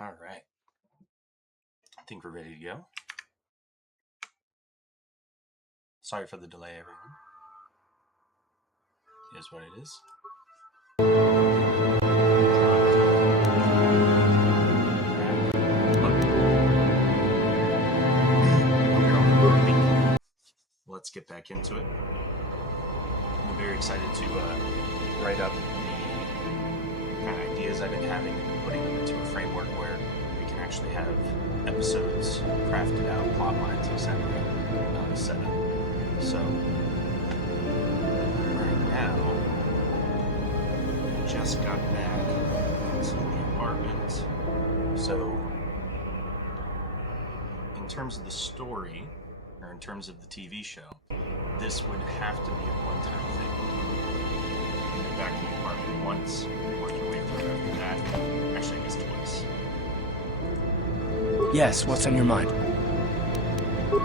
All right. I think we're ready to go. Sorry for the delay, everyone. Here's what it is. Let's get back into it. I'm very excited to write up the kind of ideas I've been having and putting them into a framework where we can actually have episodes crafted out, plot lines, etc. Set up. So, right now, just got back to the apartment. So, in terms of the story, or in terms of the TV show, this would have to be a one-time thing. You're back in the apartment once, work your way through after that. Actually, I guess twice. Yes, what's on your mind?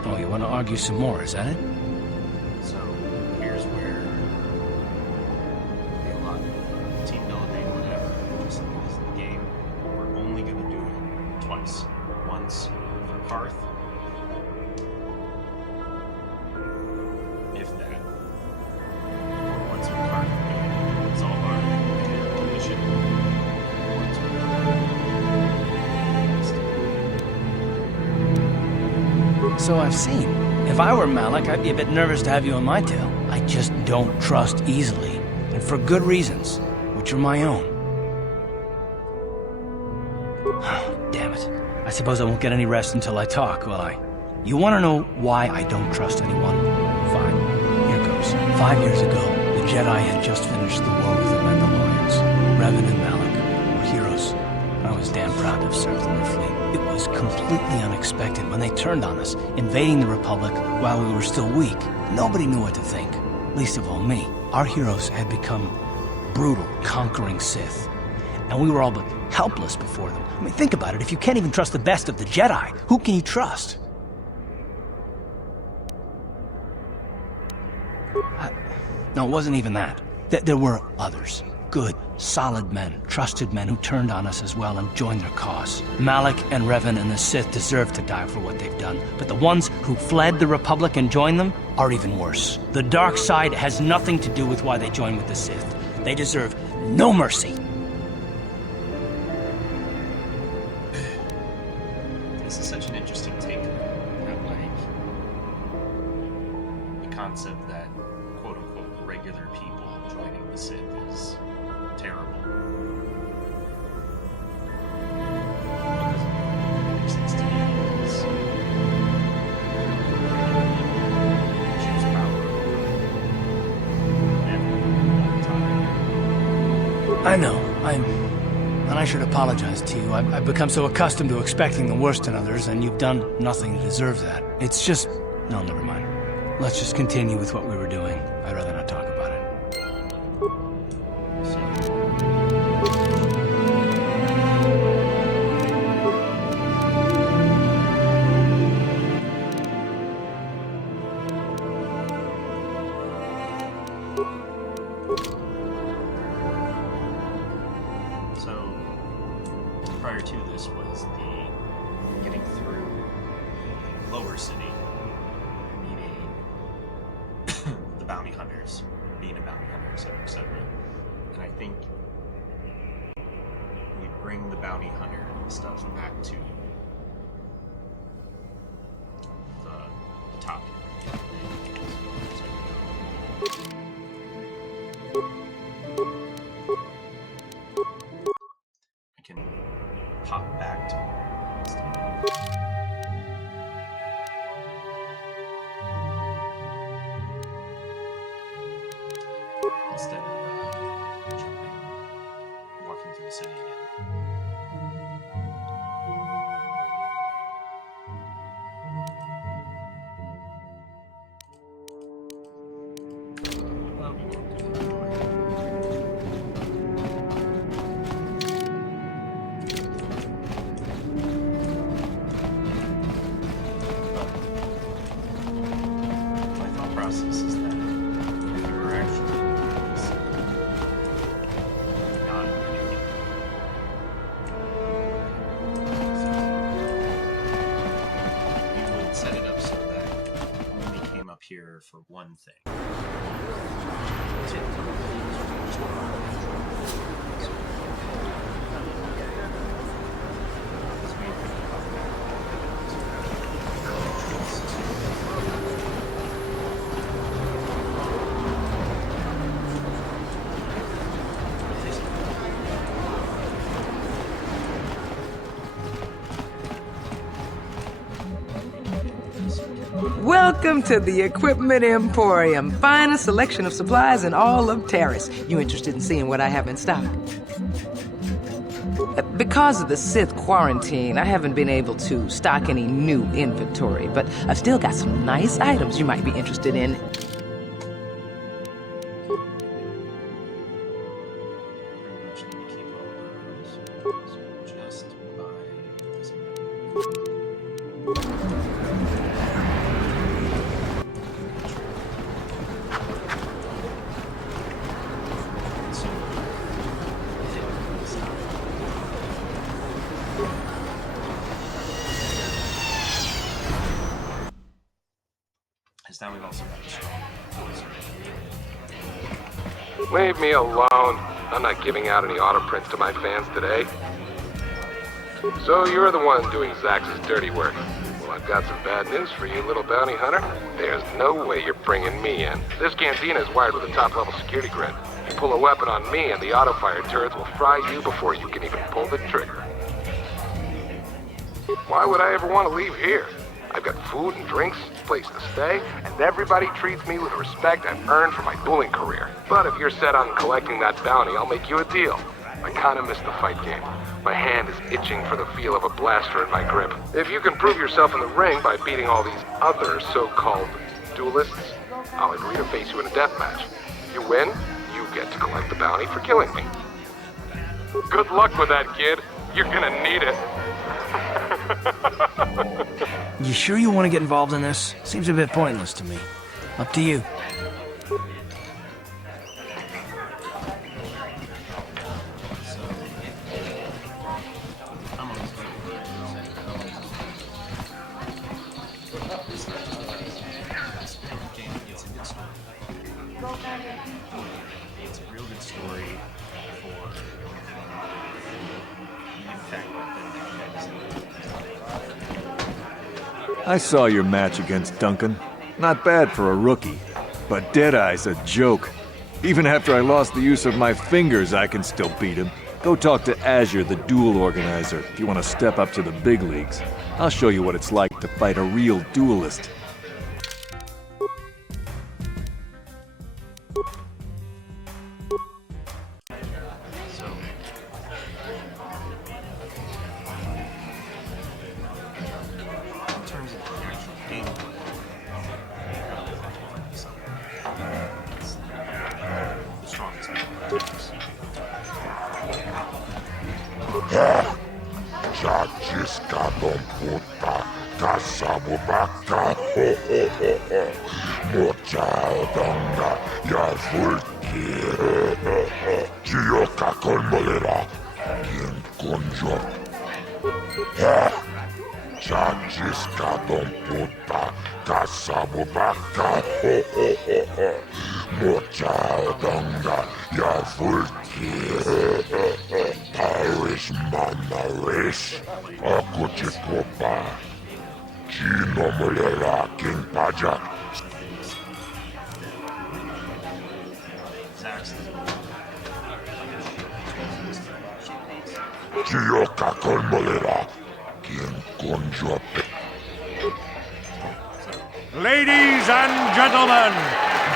Oh, you want to argue some more, is that it? So, here's where it'll be a lot of team building, whatever, just as the game. We're only going to do it twice. Once for Karth, if that. Or once with Karth, it's all our initiative. Once with So I've seen. If I were Malik, I'd be a bit nervous to have you on my tail. I just don't trust easily, and for good reasons, which are my own. Damn it. I suppose I won't get any rest until I talk, will I? You want to know why I don't trust anyone? Fine. Here goes. 5 years ago, the Jedi had just finished the war with the Mandalorians. Revan and Malik were heroes. I was damn proud to have served in their fleet. It was completely unexpected when they turned on us, invading the Republic while we were still weak. Nobody knew what to think, least of all me. Our heroes had become brutal, conquering Sith, and we were all but helpless before them. I mean, think about it. If you can't even trust the best of the Jedi, who can you trust? No, it wasn't even that. There were others. Good, solid men, trusted men who turned on us as well and joined their cause. Malik and Revan and the Sith deserve to die for what they've done, but the ones who fled the Republic and joined them are even worse. The dark side has nothing to do with why they joined with the Sith. They deserve no mercy. This is such an interesting take that, like, the concept that quote-unquote regular people joining the Sith is terrible. Because it makes sense to me is choose power all the time. I know, and I should apologize to you. I've become so accustomed to expecting the worst in others, and you've done nothing to deserve that. It's just... No, never mind. Let's just continue with what we were doing. I'd rather not talk about it. So, prior to this was the getting through the lower city, meeting the bounty hunters, being a bounty hunter, etc., etc. And I think we bring the bounty hunter stuff back to the top. I can pop back to instead of jumping, walking through the city again. Well, we won't do that anyway. My thought process is that if we were actually not anything matter for one thing. Take a couple of things from each one. Welcome to the Equipment Emporium. Finest selection of supplies in all of Terrace. You interested in seeing what I have in stock? Because of the Sith quarantine, I haven't been able to stock any new inventory, but I've still got some nice items you might be interested in. Now we've also got a strong. Leave me alone. I'm not giving out any auto prints to my fans today. So you're the one doing Zax's dirty work. Well, I've got some bad news for you, little bounty hunter. There's no way you're bringing me in. This cantina is wired with a top-level security grid. You pull a weapon on me and the auto-fire turrets will fry you before you can even pull the trigger. Why would I ever want to leave here? I've got food and drinks, a place to stay, and everybody treats me with the respect I've earned for my dueling career. But if you're set on collecting that bounty, I'll make you a deal. I kinda miss the fight game. My hand is itching for the feel of a blaster in my grip. If you can prove yourself in the ring by beating all these other so-called duelists, I'll agree to face you in a death match. You win, you get to collect the bounty for killing me. Good luck with that, kid. You're gonna need it. You sure you want to get involved in this? Seems a bit pointless to me. Up to you. It's a real good story for the impact I saw your match against Duncan. Not bad for a rookie. But Deadeye's a joke. Even after I lost the use of my fingers, I can still beat him. Go talk to Azure, the duel organizer, if you want to step up to the big leagues. I'll show you what it's like to fight a real duelist. Ladies and gentlemen,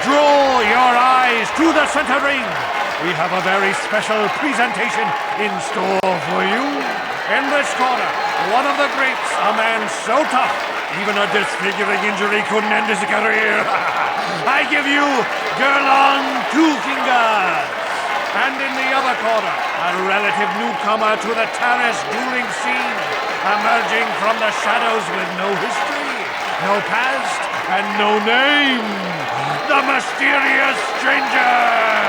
draw your eyes to the center ring. We have a very special presentation in store for you. In this corner, one of the greats, a man so tough, even a disfiguring injury couldn't end his career. I give you Gerlon Two Fingers. And in the other corner, a relative newcomer to the Terrace dueling scene, emerging from the shadows with no history, no past, and no name, the mysterious stranger!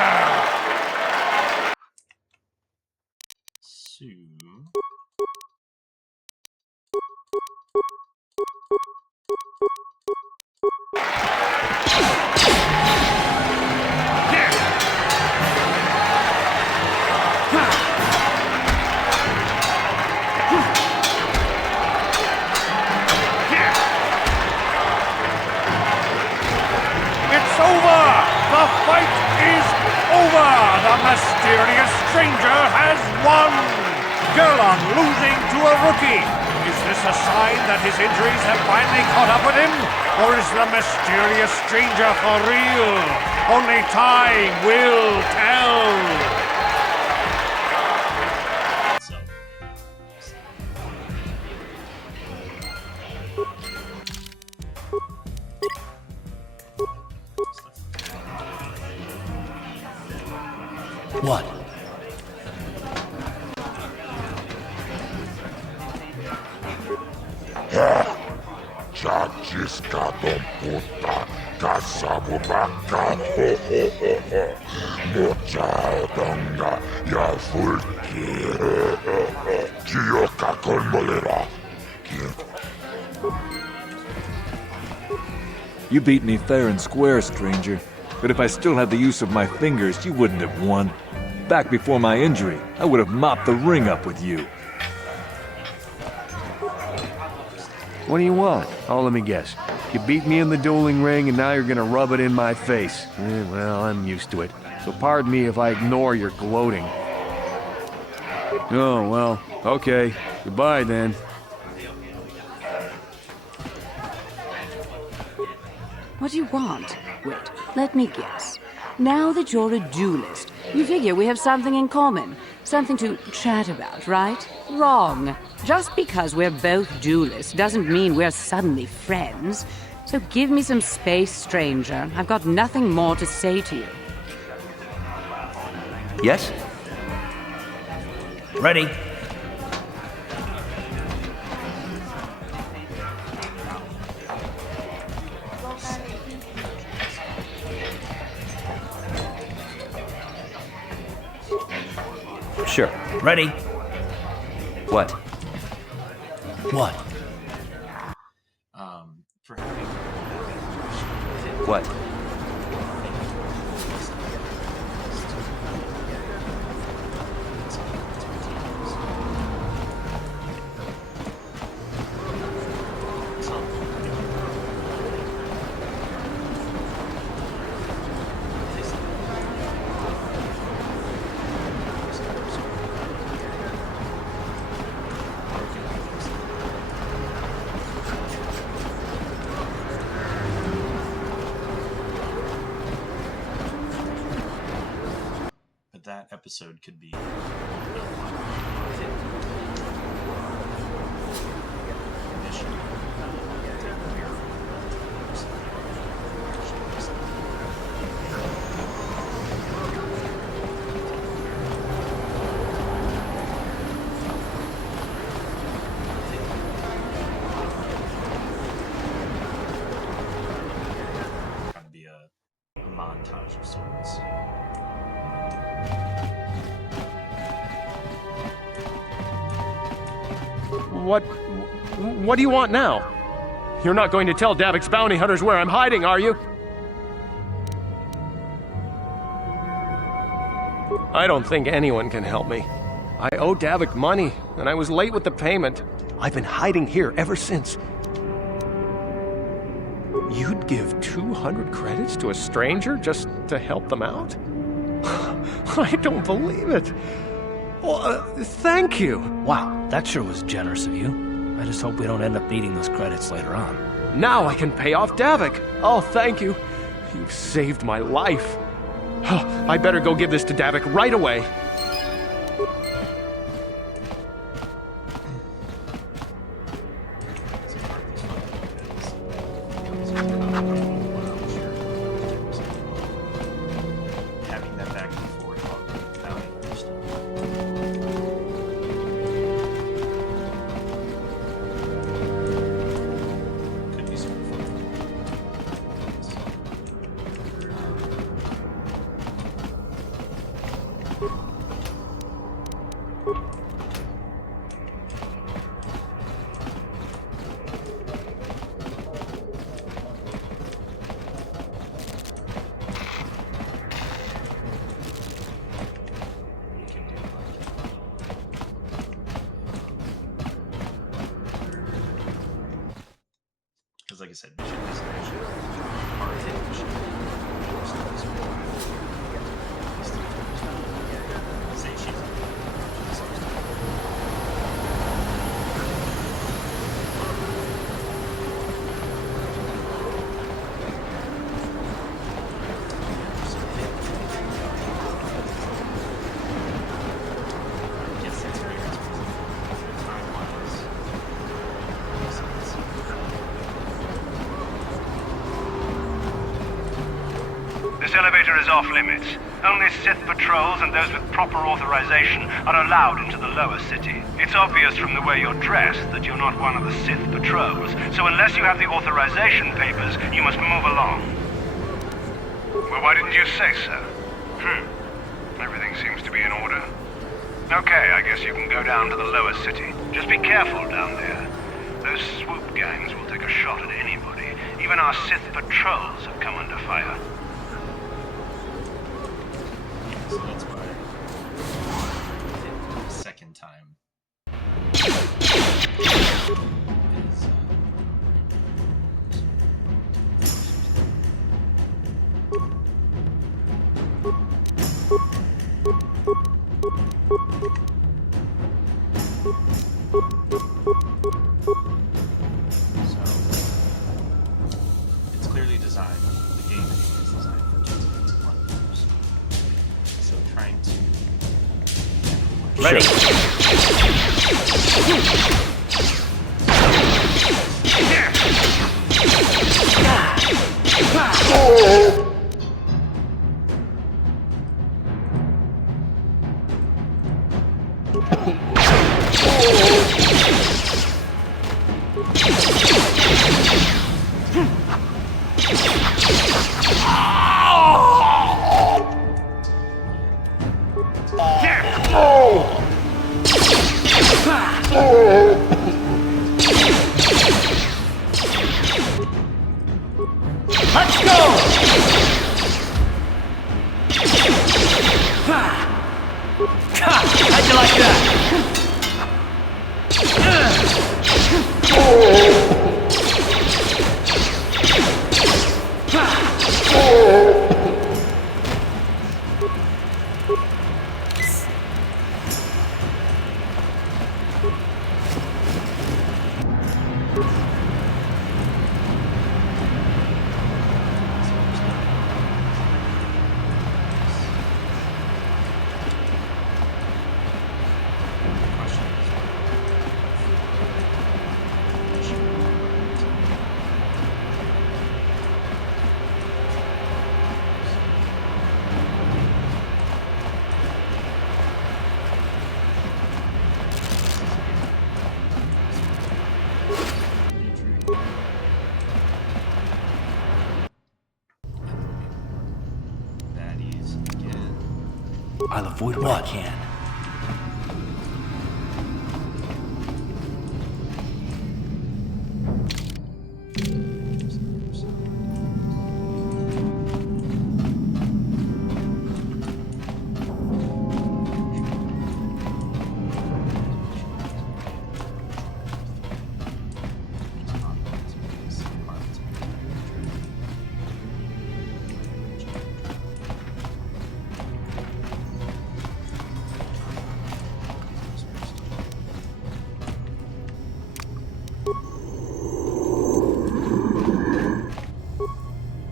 mysterious stranger has won! Gerlon losing to a rookie. Is this a sign that his injuries have finally caught up with him? Or is the mysterious stranger for real? Only time will tell. What? Chachiskadon puta, kasabubaka, ho ho ho ho, mochaodonga, ya fulki, chiyoka kolmolera. You beat me fair and square, stranger. But if I still had the use of my fingers, you wouldn't have won. Back before my injury, I would have mopped the ring up with you. What do you want? Oh, let me guess. You beat me in the dueling ring and now you're gonna rub it in my face. Well, I'm used to it. So pardon me if I ignore your gloating. Oh, well, okay. Goodbye then. What do you want? Wait, let me guess. Now that you're a duelist, you figure we have something in common. Something to chat about, right? Wrong. Just because we're both duelists doesn't mean we're suddenly friends. So give me some space, stranger. I've got nothing more to say to you. Yes? Ready? Sure. Ready? What? What? For having What? that episode could be montage of sorts. What do you want now? You're not going to tell Davik's bounty hunters where I'm hiding, are you? I don't think anyone can help me. I owe Davik money, and I was late with the payment. I've been hiding here ever since. You'd give 200 credits to a stranger just to help them out? I don't believe it. Well, thank you. Wow, that sure was generous of you. I just hope we don't end up needing those credits later on. Now I can pay off Davik. Oh, thank you. You've saved my life. Oh, I better go give this to Davik right away. Having that back and forth bounty hunter stuff. Could be super fun. Because, like I said, mission destination, hard hit mission. here is off limits. Only Sith patrols and those with proper authorization are allowed into the lower city. It's obvious from the way you're dressed that you're not one of the Sith patrols, so unless you have the authorization papers, you must move along. Well, why didn't you say so? Everything seems to be in order. Okay, I guess you can go down to the lower city. Just be careful down there. Those swoop gangs will take a shot at anybody. Even our Sith patrols have come under fire. So that's why the second time is so it's clearly designed. The game is designed for 2 players. So trying to Ready. Let's go! How'd you like that? I'll avoid what I can.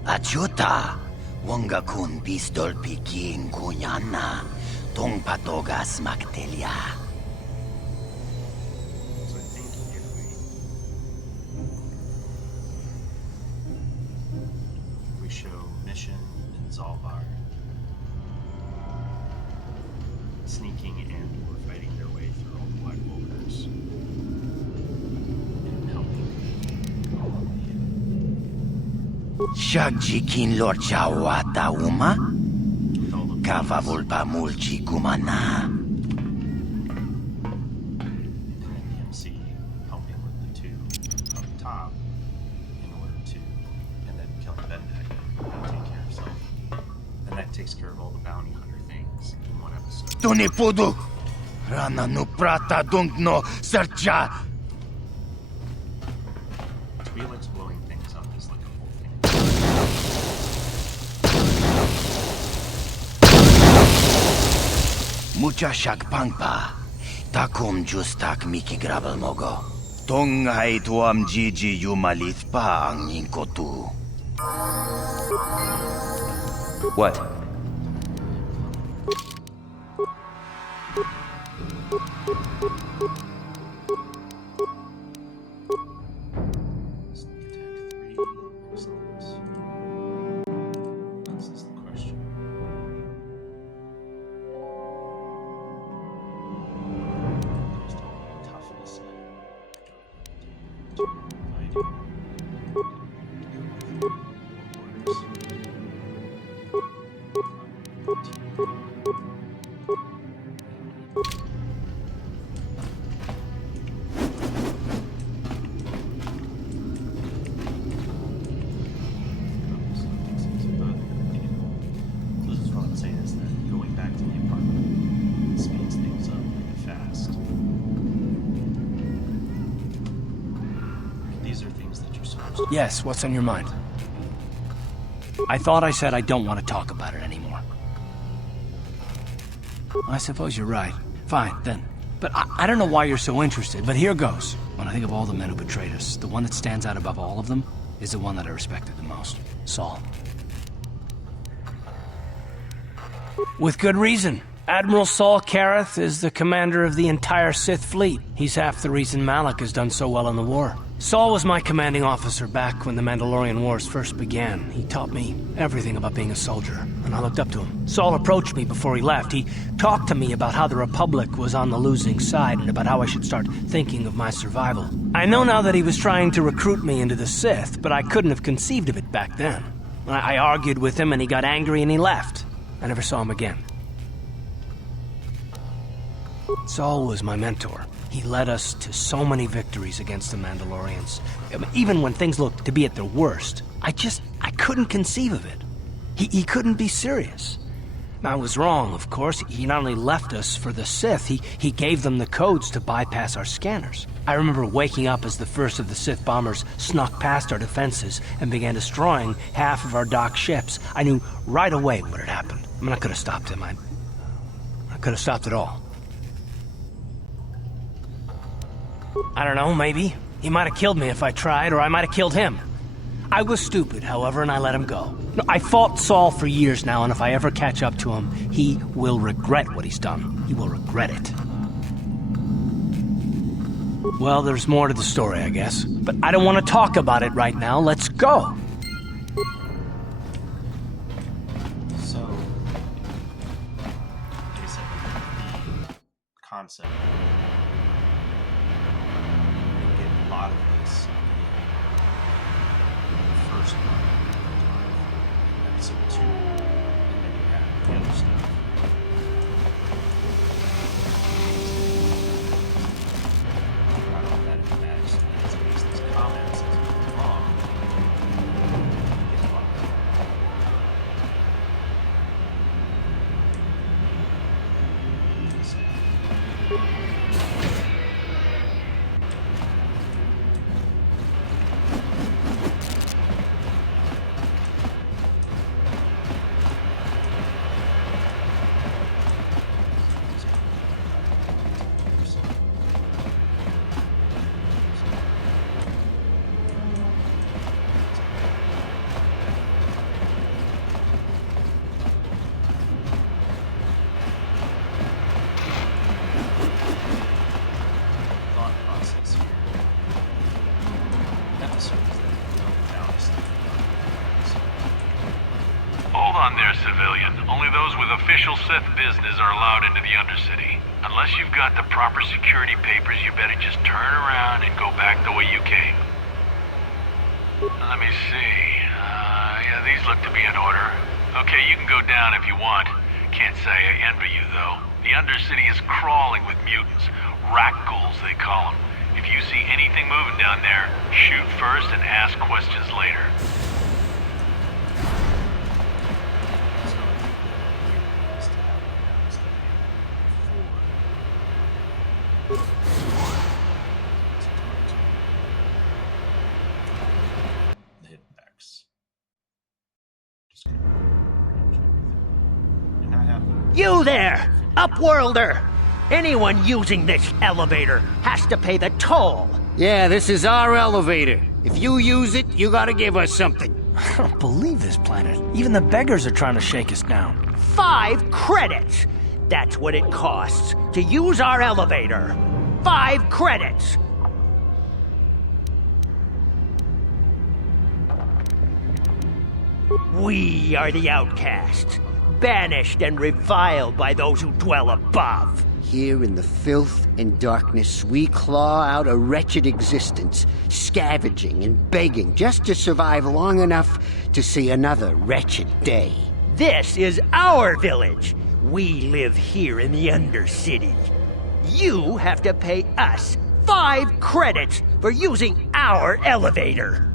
Achuta, wonga kun pistol piking kunyana, tong patogas magtelia. So I think if we show Mission and Zalbar sneaking and or fighting their way through all the Black Walkers and helping all of the Shagjikin Lord Chawata Uma? Kava volpa mulchi kumana. and then the MC helping with the two up top in order to, and then killing Bendak and take care of self. And that takes care of all the bounty hunter things in one episode. Tunipudu! Rana no prata dungno sercha! Twi'lek's blowing things up is like a whole thing. Mucha shakpangpa. Takum justak miki grabel mogo. Tong hai tuam jiji yumalith pa ang inkotu. What? Sneak attack 3. Excellent. This is the question. Yes, what's on your mind? I thought I said I don't want to talk about it anymore. I suppose you're right. Fine, then. But I don't know why you're so interested, but here goes. When I think of all the men who betrayed us, the one that stands out above all of them is the one that I respected the most. Saul. With good reason. Admiral Saul Kareth is the commander of the entire Sith fleet. He's half the reason Malak has done so well in the war. Saul was my commanding officer back when the Mandalorian Wars first began. He taught me everything about being a soldier, and I looked up to him. Saul approached me before he left. He talked to me about how the Republic was on the losing side and about how I should start thinking of my survival. I know now that he was trying to recruit me into the Sith, but I couldn't have conceived of it back then. I argued with him and he got angry and he left. I never saw him again. Saul was my mentor. He led us to so many victories against the Mandalorians. Even when things looked to be at their worst, I couldn't conceive of it. He couldn't be serious. I was wrong, of course. He not only left us for the Sith, he gave them the codes to bypass our scanners. I remember waking up as the first of the Sith bombers snuck past our defenses and began destroying half of our docked ships. I knew right away what had happened. I could have stopped him. I could have stopped it all. I don't know, maybe. He might have killed me if I tried, or I might have killed him. I was stupid, however, and I let him go. I fought Saul for years now, and if I ever catch up to him, he will regret what he's done. He will regret it. Well, there's more to the story, I guess. But I don't want to talk about it right now. Let's go. So, basically, the concept. A lot of this in the first one, episode 2, and then you have the other stuff. Not all that it matters, it's based these comments as wrong. You get fucked up. Civilian. Only those with official Sith business are allowed into the Undercity. Unless you've got the proper security papers, you better just turn around and go back the way you came. Let me see. Yeah, these look to be in order. Okay, you can go down if you want. Can't say I envy you, though. The Undercity is crawling with mutants. Rat-ghouls, they call them. If you see anything moving down there, shoot first and ask questions later. You there, Upworlder! Anyone using this elevator has to pay the toll. Yeah, this is our elevator. If you use it, you gotta give us something. I don't believe this planet. Even the beggars are trying to shake us down. 5 credits! That's what it costs to use our elevator. 5 credits! We are the outcasts, banished and reviled by those who dwell above. Here in the filth and darkness, we claw out a wretched existence, scavenging and begging just to survive long enough to see another wretched day. This is our village. We live here in the Undercity. You have to pay us 5 credits for using our elevator.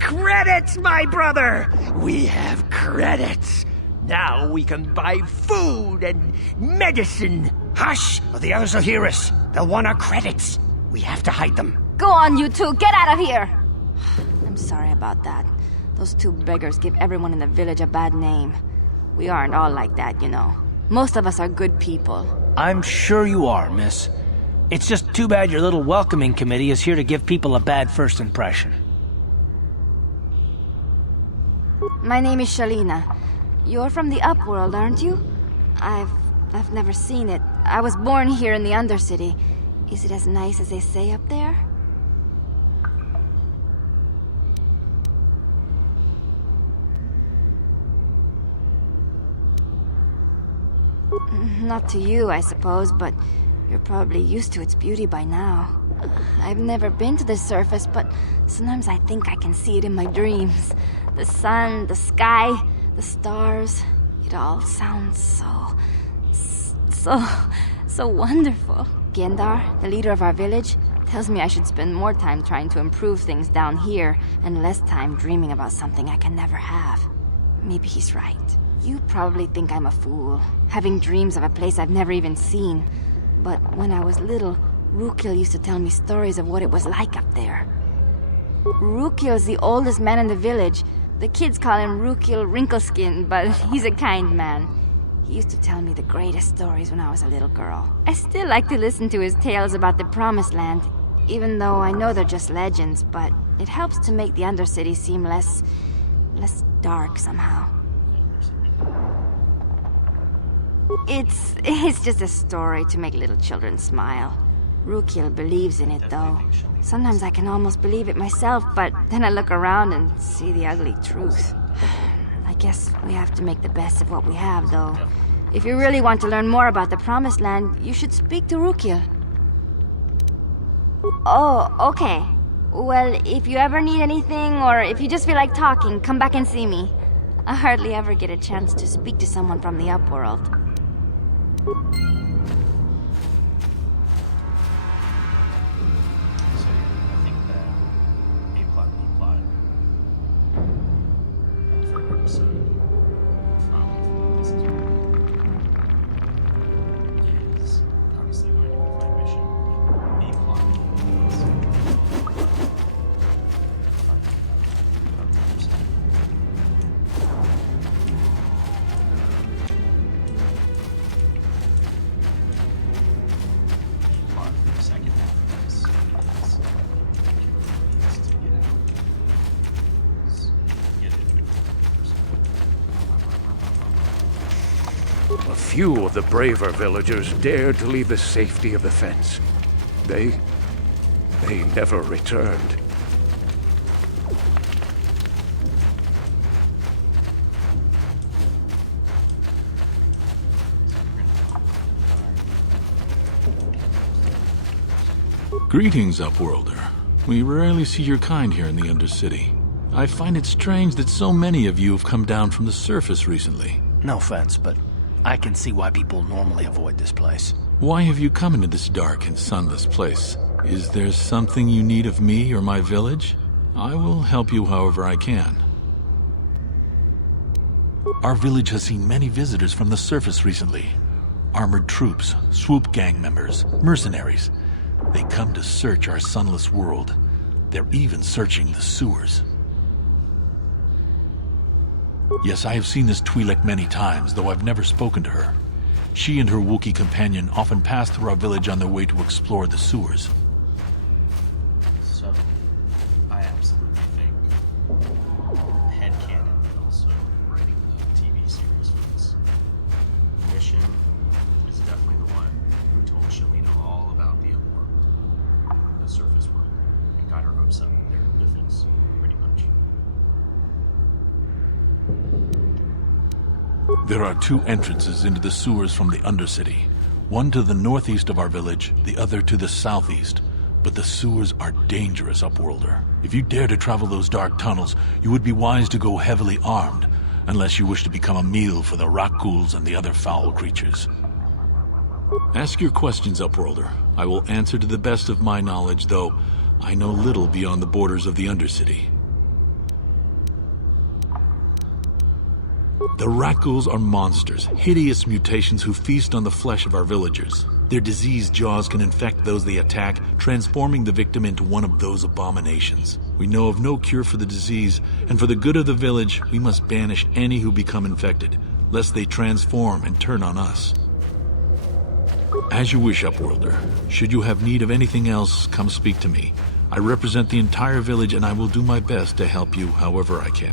Credits, my brother! We have credits. Now we can buy food and medicine. Hush, or the others will hear us. They'll want our credits. We have to hide them. Go on, you two. Get out of here. I'm sorry about that. Those 2 beggars give everyone in the village a bad name. We aren't all like that, you know. Most of us are good people. I'm sure you are, miss. It's just too bad your little welcoming committee is here to give people a bad first impression. My name is Shalina. You're from the Upworld, aren't you? I've never seen it. I was born here in the Undercity. Is it as nice as they say up there? Not to you, I suppose, but you're probably used to its beauty by now. I've never been to the surface, but sometimes I think I can see it in my dreams. The sun, the sky, the stars. It all sounds so wonderful. Gendar, the leader of our village, tells me I should spend more time trying to improve things down here and less time dreaming about something I can never have. Maybe he's right. You probably think I'm a fool, having dreams of a place I've never even seen. But when I was little, Rukil used to tell me stories of what it was like up there. Rukil's the oldest man in the village. The kids call him Rukil Wrinkleskin, but he's a kind man. He used to tell me the greatest stories when I was a little girl. I still like to listen to his tales about the Promised Land, even though I know they're just legends, but it helps to make the Undercity seem less dark somehow. It's just a story to make little children smile. Rukil believes in it, though. Sometimes I can almost believe it myself, but then I look around and see the ugly truth. I guess we have to make the best of what we have, though. If you really want to learn more about the Promised Land, you should speak to Rukil. Oh, okay. Well, if you ever need anything, or if you just feel like talking, come back and see me. I hardly ever get a chance to speak to someone from the Upworld. A few of the braver villagers dared to leave the safety of the fence. They never returned. Greetings, Upworlder. We rarely see your kind here in the Undercity. I find it strange that so many of you have come down from the surface recently. No offense, but I can see why people normally avoid this place. Why have you come into this dark and sunless place? Is there something you need of me or my village? I will help you however I can. Our village has seen many visitors from the surface recently. Armored troops, swoop gang members, mercenaries. They come to search our sunless world. They're even searching the sewers. Yes, I have seen this Twi'lek many times, though I've never spoken to her. She and her Wookiee companion often pass through our village on their way to explore the sewers. So, I absolutely think headcanon, but also writing the TV series for this mission is definitely the one who told Shalina all about the Upworld, the surface world, and got her hopes up their defense, pretty much. There are two entrances into the sewers from the Undercity. One to the northeast of our village, the other to the southeast. But the sewers are dangerous, Upworlder. If you dare to travel those dark tunnels, you would be wise to go heavily armed, unless you wish to become a meal for the Rakghouls and the other foul creatures. Ask your questions, Upworlder. I will answer to the best of my knowledge, though I know little beyond the borders of the Undercity. The Rakghouls are monsters, hideous mutations who feast on the flesh of our villagers. Their diseased jaws can infect those they attack, transforming the victim into one of those abominations. We know of no cure for the disease, and for the good of the village, we must banish any who become infected, lest they transform and turn on us. As you wish, Upworlder. Should you have need of anything else, come speak to me. I represent the entire village, and I will do my best to help you however I can.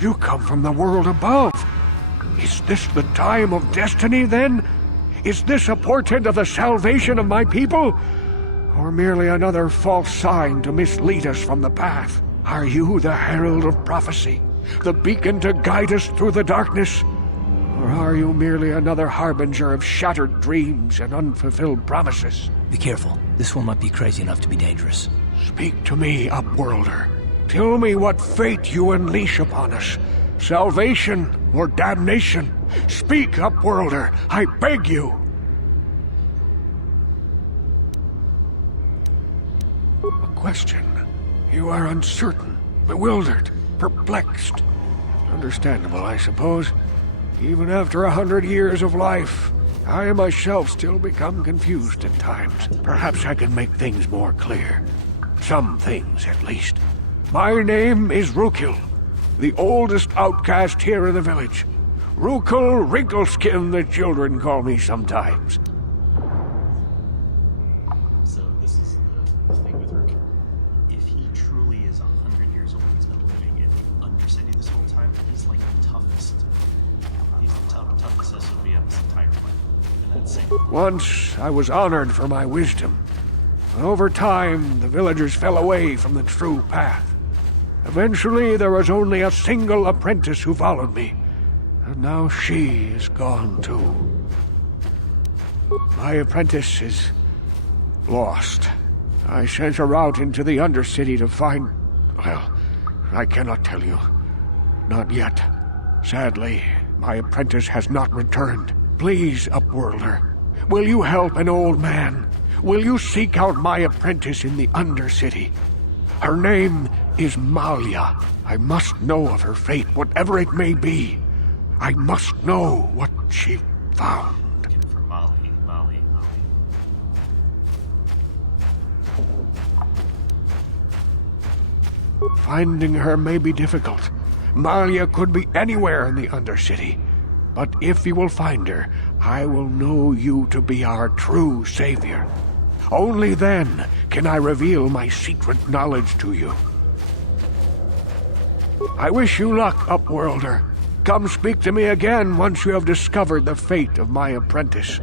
You come from the world above. Is this the time of destiny, then? Is this a portent of the salvation of my people? Or merely another false sign to mislead us from the path? Are you the herald of prophecy, the beacon to guide us through the darkness? Or are you merely another harbinger of shattered dreams and unfulfilled promises? Be careful. This one might be crazy enough to be dangerous. Speak to me, Upworlder. Tell me what fate you unleash upon us. Salvation or damnation? Speak, Upworlder, I beg you. A question. You are uncertain, bewildered, perplexed. Understandable, I suppose. Even after 100 years of life, I myself still become confused at times. Perhaps I can make things more clear. Some things, at least. My name is Rukil, the oldest outcast here in the village. Rukil Wrinkleskin, the children call me sometimes. So this is the thing with Rukil. If he truly is 100 years old, he's been living in the Undercity this whole time, he's like the toughest. He's the toughest SOB of this entire planet. And that's it. Once I was honored for my wisdom. But over time, the villagers fell away from the true path. Eventually, there was only a single apprentice who followed me, and now she is gone too. My apprentice is lost. I sent her out into the Undercity to find... well, I cannot tell you. Not yet. Sadly, my apprentice has not returned. Please, Upworlder, will you help an old man? Will you seek out my apprentice in the Undercity? Her name is Malia. I must know of her fate, whatever it may be. I must know what she found. Looking for Molly. Finding her may be difficult. Malia could be anywhere in the Undercity. But if you will find her, I will know you to be our true savior. Only then can I reveal my secret knowledge to you. I wish you luck, Upworlder. Come speak to me again once you have discovered the fate of my apprentice.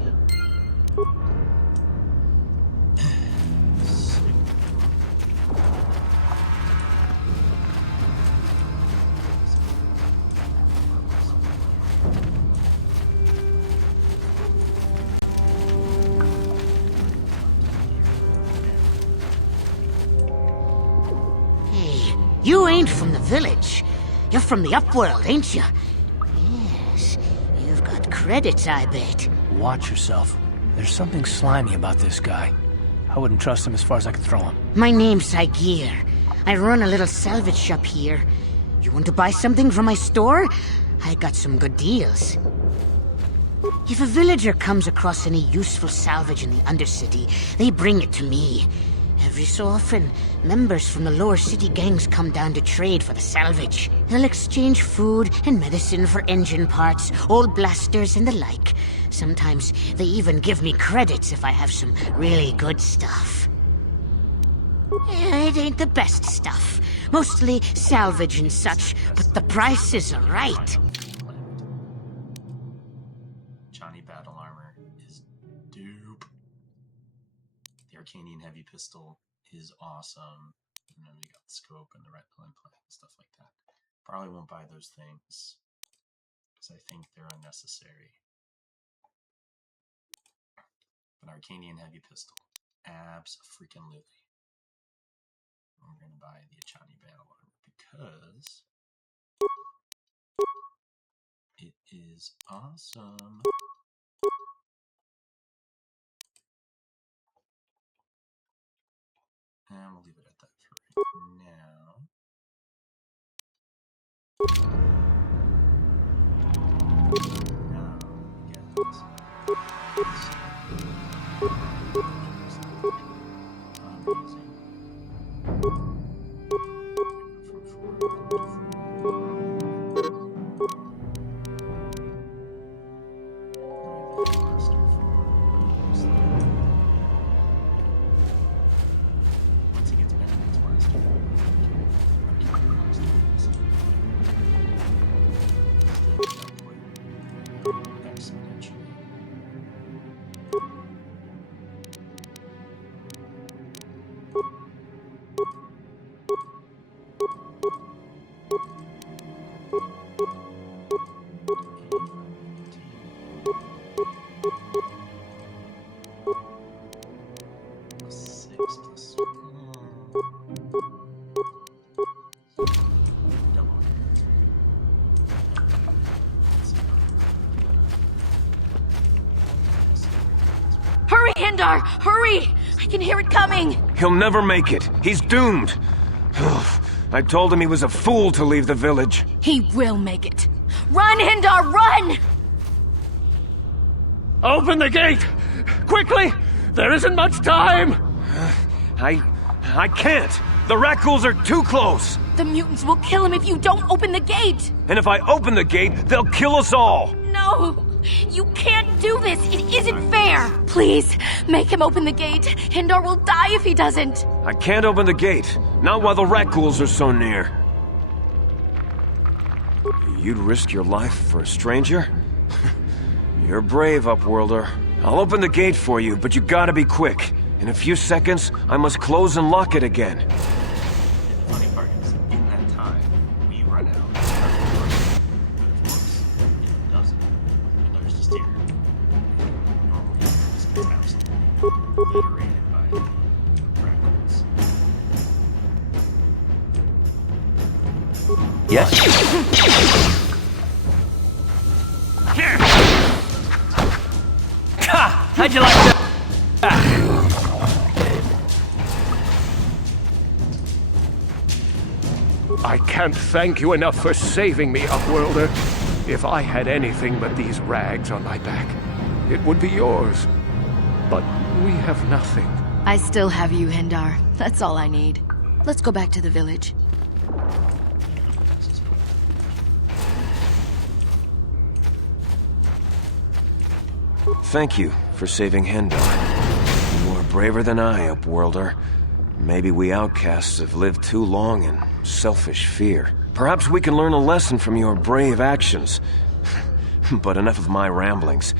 You ain't from the village. You're from the Upworld, ain't you? Yes. You've got credits, I bet. Watch yourself. There's something slimy about this guy. I wouldn't trust him as far as I could throw him. My name's Saigir. I run a little salvage shop here. You want to buy something from my store? I got some good deals. If a villager comes across any useful salvage in the Undercity, they bring it to me. Every so often, members from the lower city gangs come down to trade for the salvage. They'll exchange food and medicine for engine parts, old blasters and the like. Sometimes they even give me credits if I have some really good stuff. It ain't the best stuff. Mostly salvage and such, but the prices are right. Johnny Achani battle armor is dope. The Arcanian heavy pistol is awesome. And then we got the scope and the retinal implant and stuff like that. Probably won't buy those things because I think they're unnecessary. But Arcanian heavy pistol, abs-freaking-lutely. We're going to buy the Achani battle armor because it is awesome. And we'll leave it at that for right now. Now we got this. Amazing. Hurry, Hindar! Hurry! I can hear it coming! He'll never make it. He's doomed. I told him he was a fool to leave the village. He will make it. Run, Hindar, run! Open the gate! Quickly! There isn't much time! I can't. The Rakghouls are too close. The mutants will kill him if you don't open the gate! And if I open the gate, they'll kill us all. No! You can't do this! It isn't fair! Please, make him open the gate. Hindar will die if he doesn't. I can't open the gate. Not while the Rakghouls are so near. You'd risk your life for a stranger? You're brave, Upworlder. I'll open the gate for you, but you gotta be quick. In a few seconds, I must close and lock it again. And the funny part is, in that time, we run out. But of course, it doesn't. Hitler's just here. Normally, this gets absolutely obliterated by Rakghouls. Yes? How'd you like that? I can't thank you enough for saving me, Upworlder. If I had anything but these rags on my back, it would be yours. But we have nothing. I still have you, Hindar. That's all I need. Let's go back to the village. Thank you for saving Hindar. You are braver than I, Upworlder. Maybe we outcasts have lived too long in selfish fear. Perhaps we can learn a lesson from your brave actions. But enough of my ramblings.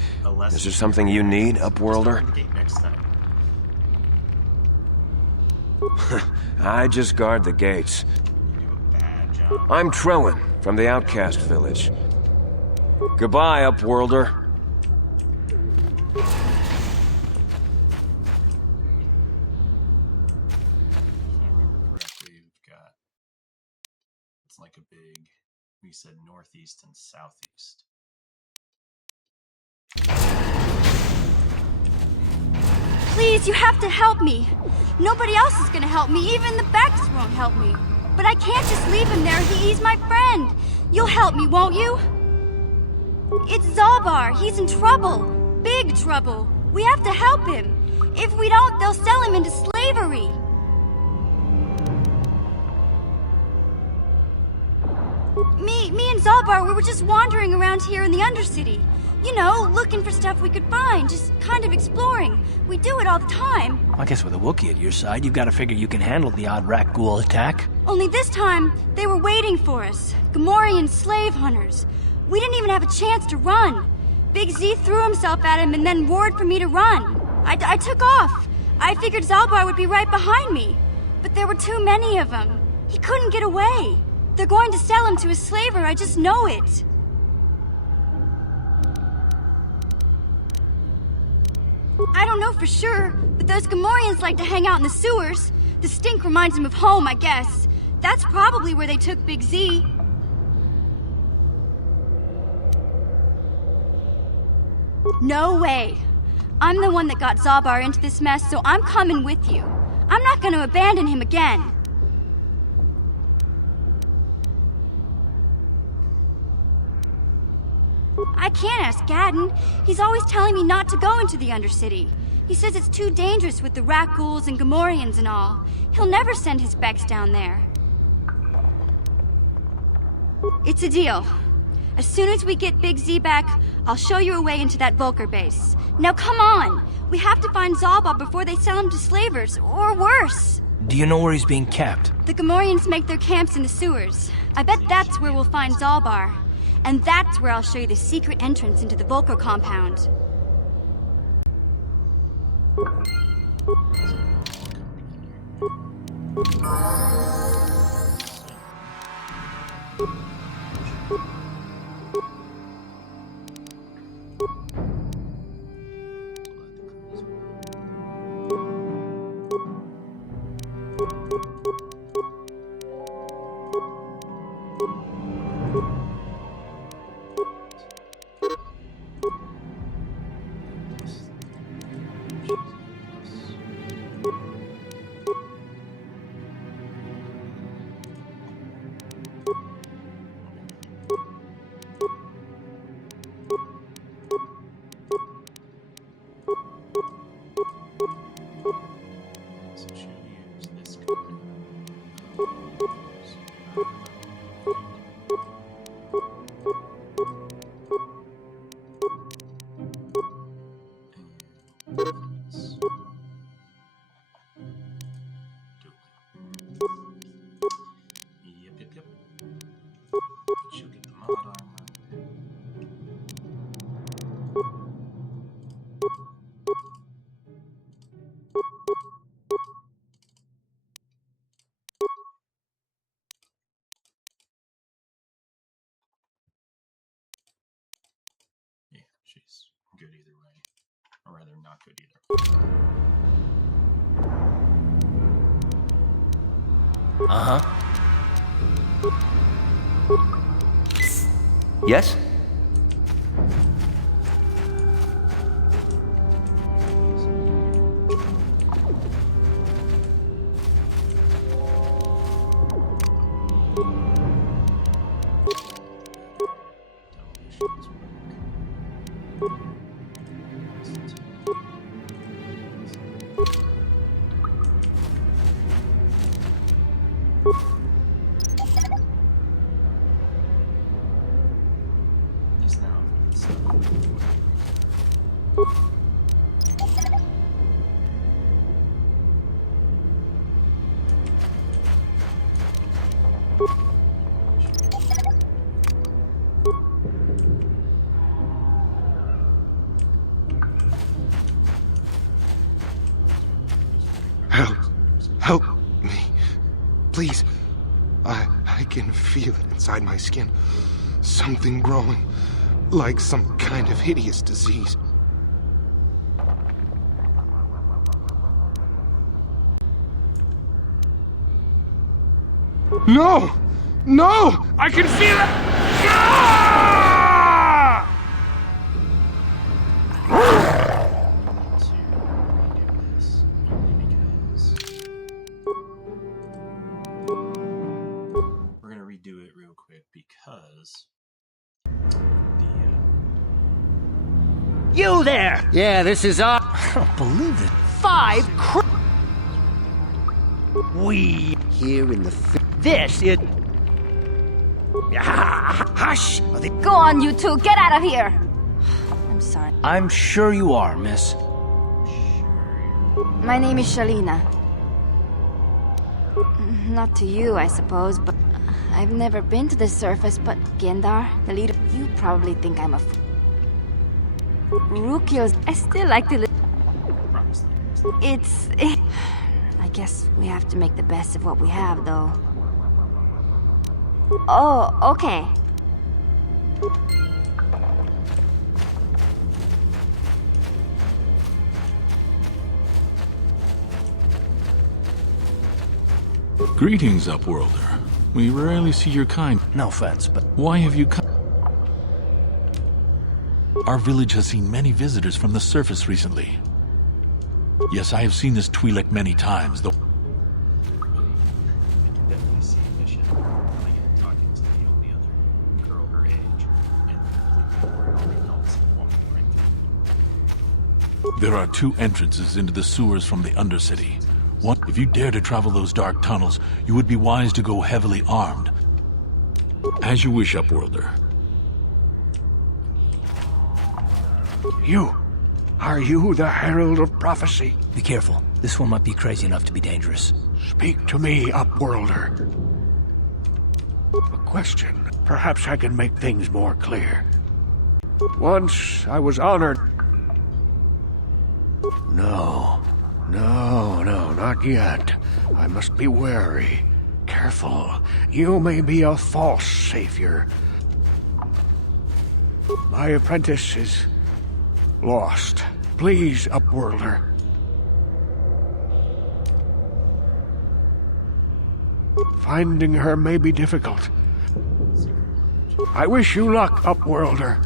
Is there something you need, Upworlder? I just guard the gates. I'm Trellin, from the Outcast Village. Goodbye, Upworlder. Like a big, we said northeast and southeast. Please, you have to help me. Nobody else is gonna help me. Even the Backs won't help me. But I can't just leave him there. He's my friend. You'll help me, won't you? It's Zalbar. He's in trouble. Big trouble. We have to help him. If we don't, they'll sell him into slavery. Me and Zalbar, we were just wandering around here in the Undercity. You know, looking for stuff we could find, just kind of exploring. We do it all the time. I guess with a Wookiee at your side, you've got to figure you can handle the odd Rakghoul attack. Only this time, they were waiting for us. Gamorrean slave hunters. We didn't even have a chance to run. Big Z threw himself at him and then roared for me to run. I took off. I figured Zalbar would be right behind me. But there were too many of them. He couldn't get away. They're going to sell him to a slaver, I just know it. I don't know for sure, but those Gamorreans like to hang out in the sewers. The stink reminds them of home, I guess. That's probably where they took Big Z. No way. I'm the one that got Zalbar into this mess, so I'm coming with you. I'm not going to abandon him again. I can't ask Gadden. He's always telling me not to go into the Undercity. He says it's too dangerous with the Rakghouls and Gamorreans and all. He'll never send his Becks down there. It's a deal. As soon as we get Big Z back, I'll show you a way into that Volker base. Now come on! We have to find Zalbar before they sell him to slavers, or worse. Do you know where he's being kept? The Gamorreans make their camps in the sewers. I bet that's where we'll find Zalbar. And that's where I'll show you the secret entrance into the Volker compound. She's good either way. Or rather, not good either. Uh-huh. Yes? Help me. Please. I can feel it inside my skin. Something growing. Like some kind of hideous disease. No! No! I can feel it! Ah! We're gonna redo it real quick because You there! Yeah, this is our... I don't believe it. 5 We... Here in the... This is... Hush! Go on, you two. Get out of here. I'm sorry. I'm sure you are, miss. My name is Shalina. Not to you, I suppose, but I've never been to the surface, but Gendar, the leader, you probably think I'm a fool. Rukios, I still like to live. Promise It's... I guess we have to make the best of what we have, though. Oh, okay. Greetings, Upworlder. We rarely see your kind. No offense, but Why have you come? Our village has seen many visitors from the surface recently. Yes, I have seen this Twi'lek many times, though. We can definitely see a mission. Like talking to the only other girl her age, and completely ignoring all the adults at one point. There are two entrances into the sewers from the Undercity. One, if you dare to travel those dark tunnels, you would be wise to go heavily armed. As you wish, Upworlder. You. Are you the Herald of Prophecy? Be careful. This one might be crazy enough to be dangerous. Speak to me, Upworlder. A question. Perhaps I can make things more clear. Once I was honored. No, not yet. I must be wary. Careful. You may be a false savior. My apprentice is lost. Please, Upworlder. Finding her may be difficult. I wish you luck, Upworlder.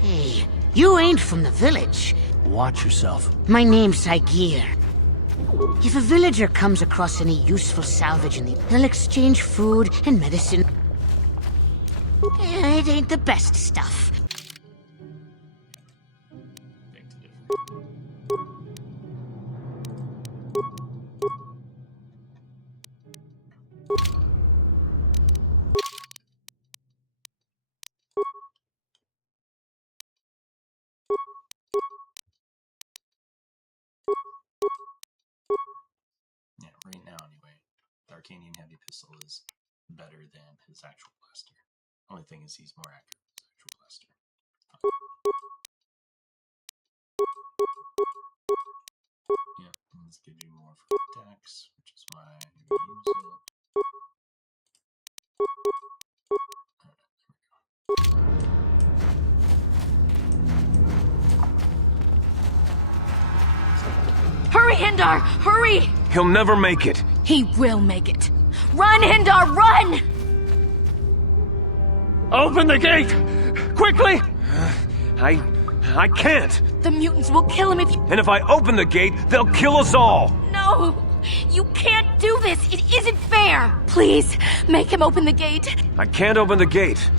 Hey, you ain't from the village. Watch yourself. My name's Saigir. If a villager comes across any useful salvage in the... they'll exchange food and medicine. It ain't the best stuff. Yeah, right now anyway, the Arcanian heavy pistol is better than his actual blaster. Only thing is he's more accurate than his actual blaster. Yeah, and this gives you more for attacks, which is why you use it. Hurry, Hindar! Hurry! He'll never make it. He will make it. Run, Hindar, run! Open the gate! Quickly! I can't. The mutants will kill him if you... And if I open the gate, they'll kill us all. No! You can't do this! It isn't fair! Please, make him open the gate. I can't open the gate.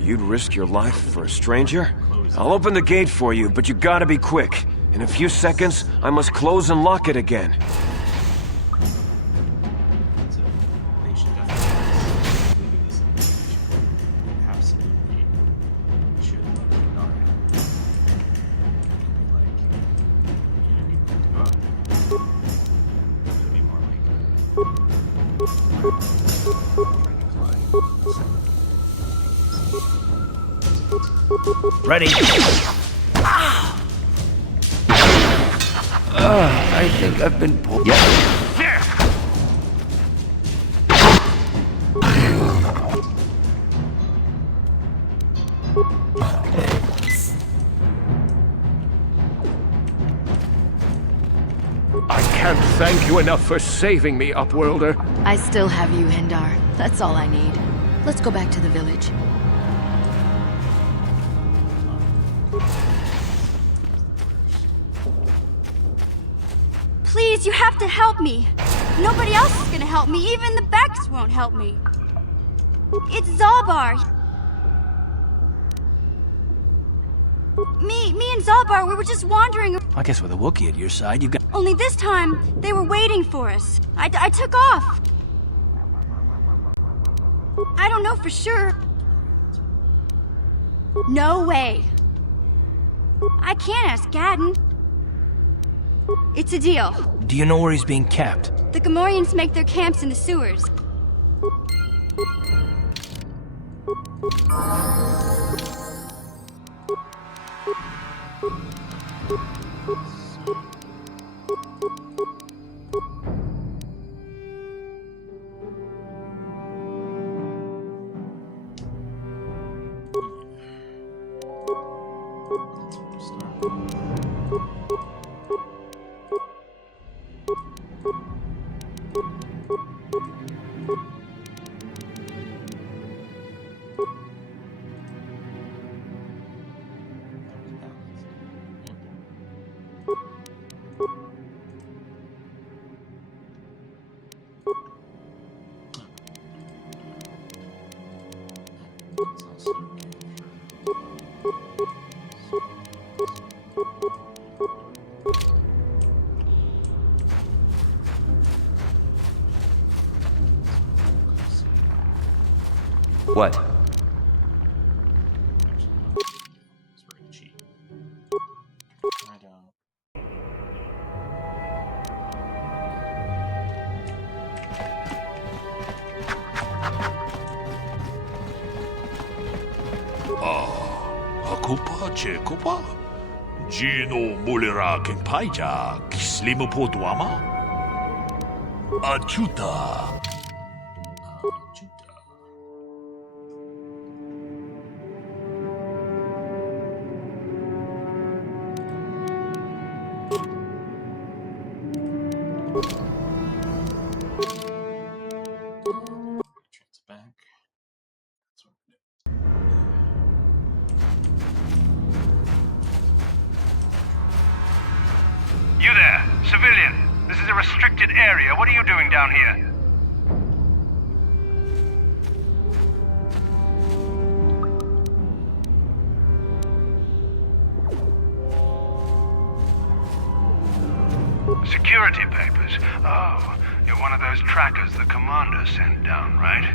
You'd risk your life for a stranger? I'll open the gate for you, but you gotta be quick. In a few seconds, I must close and lock it again. Ready? I think I've been pulled. I can't thank you you enough for saving me, Upworlder. I still have you, Hindar. That's all I need. Let's go back to the village. Please, you have to help me. Nobody else is gonna help me. Even the Becks won't help me. It's Zalbar. Me and Zalbar, we were just wandering. I guess with a Wookiee at your side, you've got... Only this time, they were waiting for us. I took off. I don't know for sure. No way. I can't ask Gadden. It's a deal. Do you know where he's being kept? The Gamorreans make their camps in the sewers. What? Hakupa Chekopa? Gino Mulera Kengpaija Kislimu Poduama? Achuta. You there, civilian. This is a restricted area. What are you doing down here? Security papers. Oh, you're one of those trackers the commander sent down, right?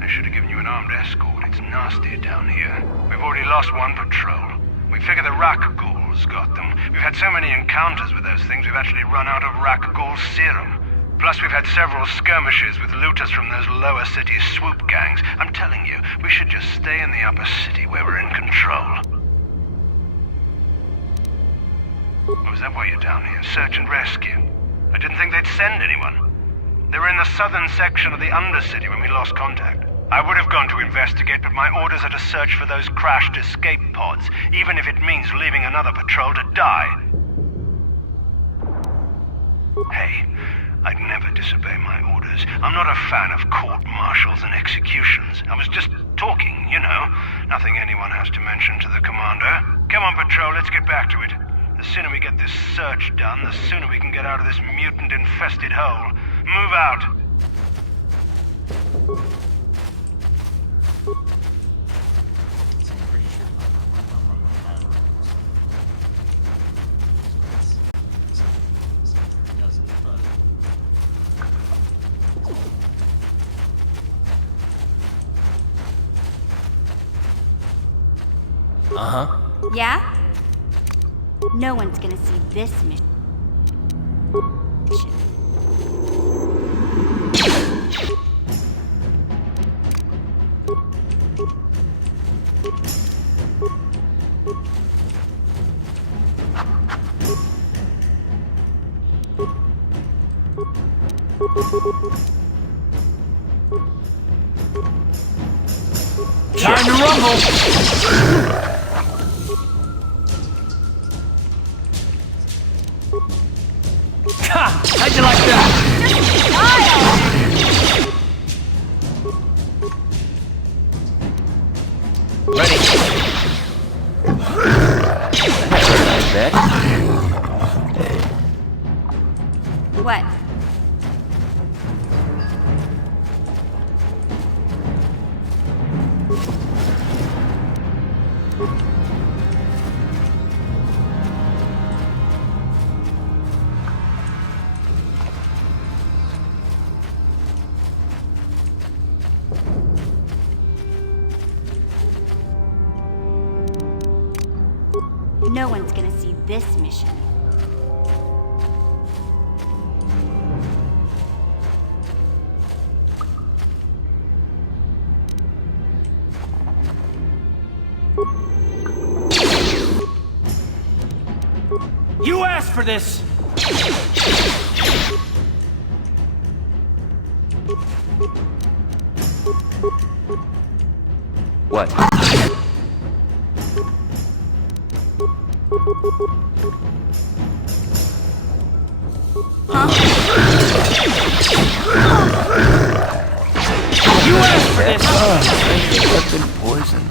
They should have given you an armed escort. It's nasty down here. We've already lost one patrol. We figure the Rakghouls got them. We've had so many encounters with those things, we've actually run out of Rakghoul serum. Plus, we've had several skirmishes with looters from those lower city swoop gangs. I'm telling you, we should just stay in the upper city where we're in control. Or is that why you're down here? Search and rescue? I didn't think they'd send anyone. They were in the southern section of the Undercity when we lost contact. I would have gone to investigate, but my orders are to search for those crashed escape pods, even if it means leaving another patrol to die. Hey, I'd never disobey my orders. I'm not a fan of court-martials and executions. I was just talking, you know. Nothing anyone has to mention to the commander. Come on, patrol, let's get back to it. The sooner we get this search done, the sooner we can get out of this mutant-infested hole. Move out. Uh-huh. Yeah? No one's gonna see this mission. Time to rumble! Ha! How'd you like that? No one's gonna see this mission. You asked for this! What? You asked for this! I've been poisoned.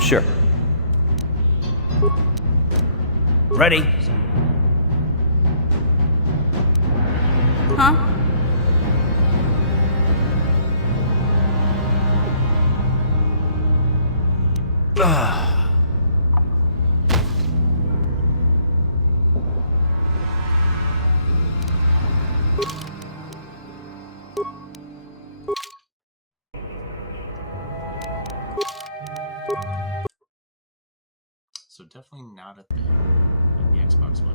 Sure. Ready? Huh? So definitely not at the Xbox One.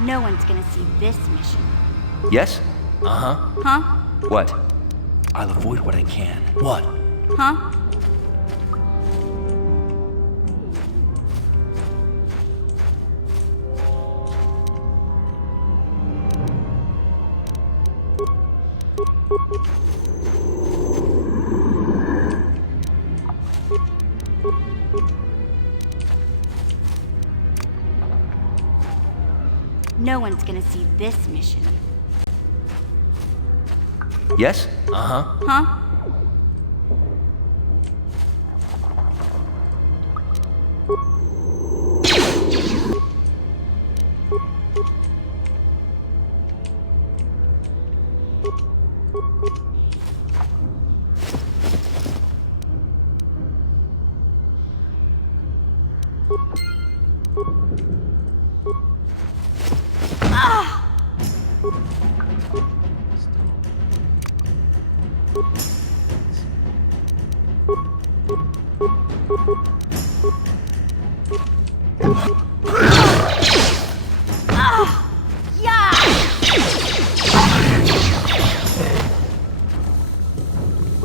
No one's gonna see this mission. Yes? Uh-huh. Huh? What? I'll avoid what I can. What? Huh? No one's gonna see this mission. Yes? Uh-huh. Huh?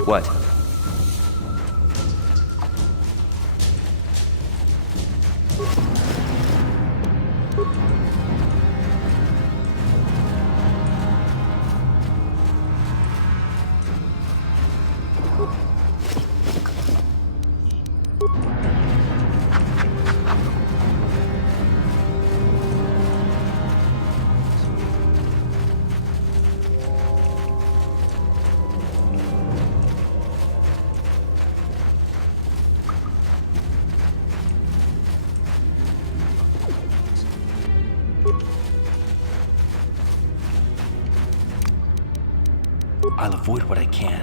What? I'll avoid what I can.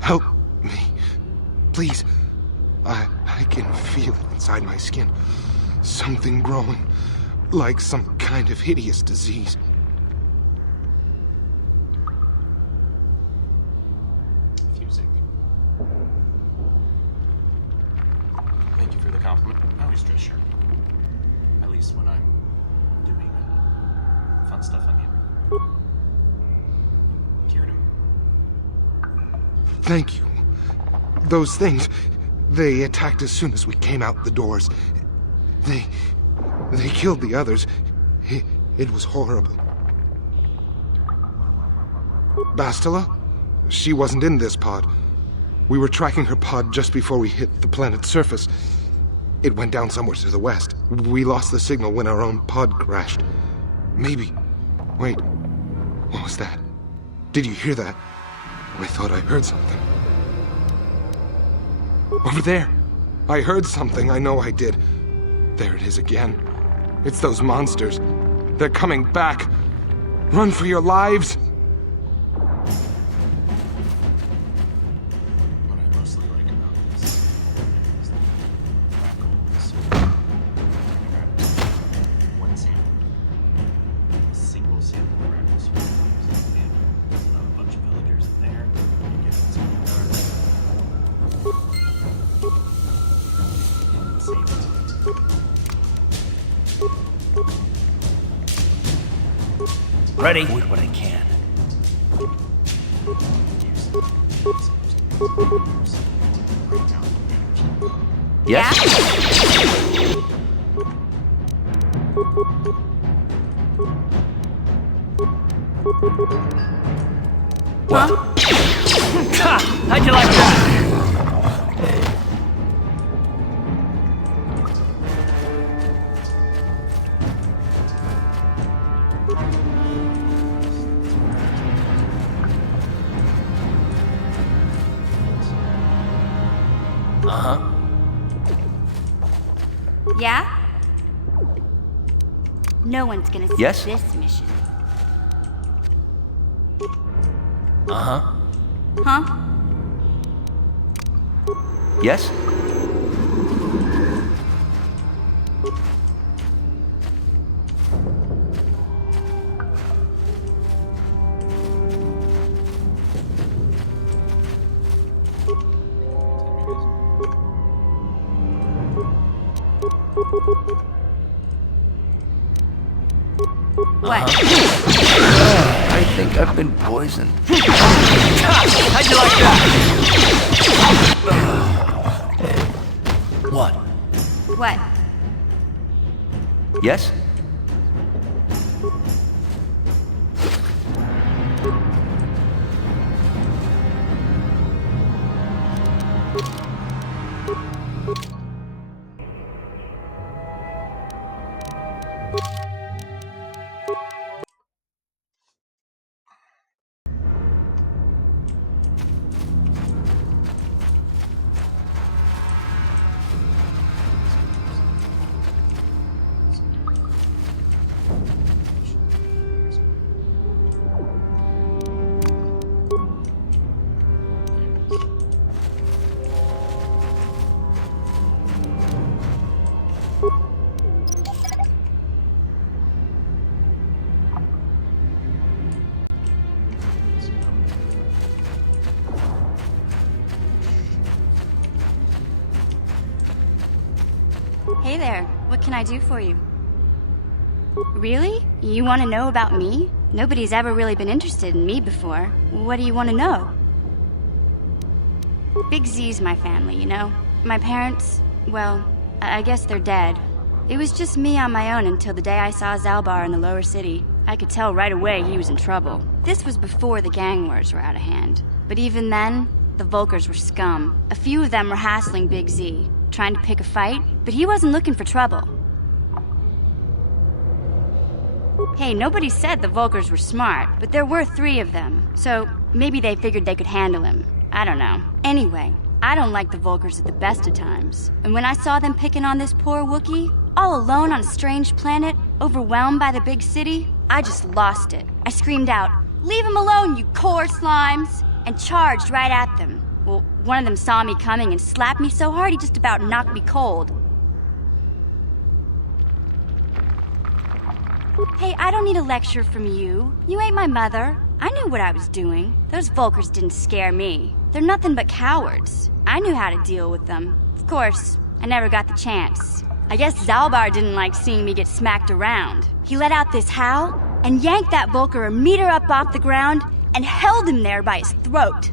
Help me. Please. I can feel it inside my skin. Something growing. Like some kind of hideous disease. Fusing. Thank you for the compliment. I always dress sharp. At least when I'm doing fun stuff on the internet. Cured him. Thank you. Those things, they attacked as soon as we came out the doors. They killed the others. It was horrible. Bastila? She wasn't in this pod. We were tracking her pod just before we hit the planet's surface. It went down somewhere to the west. We lost the signal when our own pod crashed. Maybe. Wait. What was that? Did you hear that? I thought I heard something. Over there! I heard something, I know I did. There it is again. It's those monsters. They're coming back. Run for your lives! What I mostly like about this is the crackles. One sample. A single sample crackles. There's not a bunch of villagers in there. You get some Ready? Avoid what I can. Yes? What? How'd you like that? Yeah? No one's gonna see Yes? this mission. Uh-huh. Huh? Yes? What? I think I've been poisoned. How'd you like that? What? What? Yes? Hey there, what can I do for you? Really? You want to know about me? Nobody's ever really been interested in me before. What do you want to know? Big Z's my family, you know? My parents, well, I guess they're dead. It was just me on my own until the day I saw Zalbar in the lower city. I could tell right away he was in trouble. This was before the gang wars were out of hand. But even then, the Volkers were scum. A few of them were hassling Big Z, trying to pick a fight, but he wasn't looking for trouble. Hey, nobody said the Volkers were smart, but there were 3 of them, so maybe they figured they could handle him. I don't know. Anyway, I don't like the Volkers at the best of times, and when I saw them picking on this poor Wookiee, all alone on a strange planet, overwhelmed by the big city, I just lost it. I screamed out, "Leave him alone, you core slimes!" and charged right at them. Well, one of them saw me coming and slapped me so hard he just about knocked me cold. Hey, I don't need a lecture from you. You ain't my mother. I knew what I was doing. Those Volkers didn't scare me. They're nothing but cowards. I knew how to deal with them. Of course, I never got the chance. I guess Zalbar didn't like seeing me get smacked around. He let out this howl and yanked that Volker a meter up off the ground and held him there by his throat.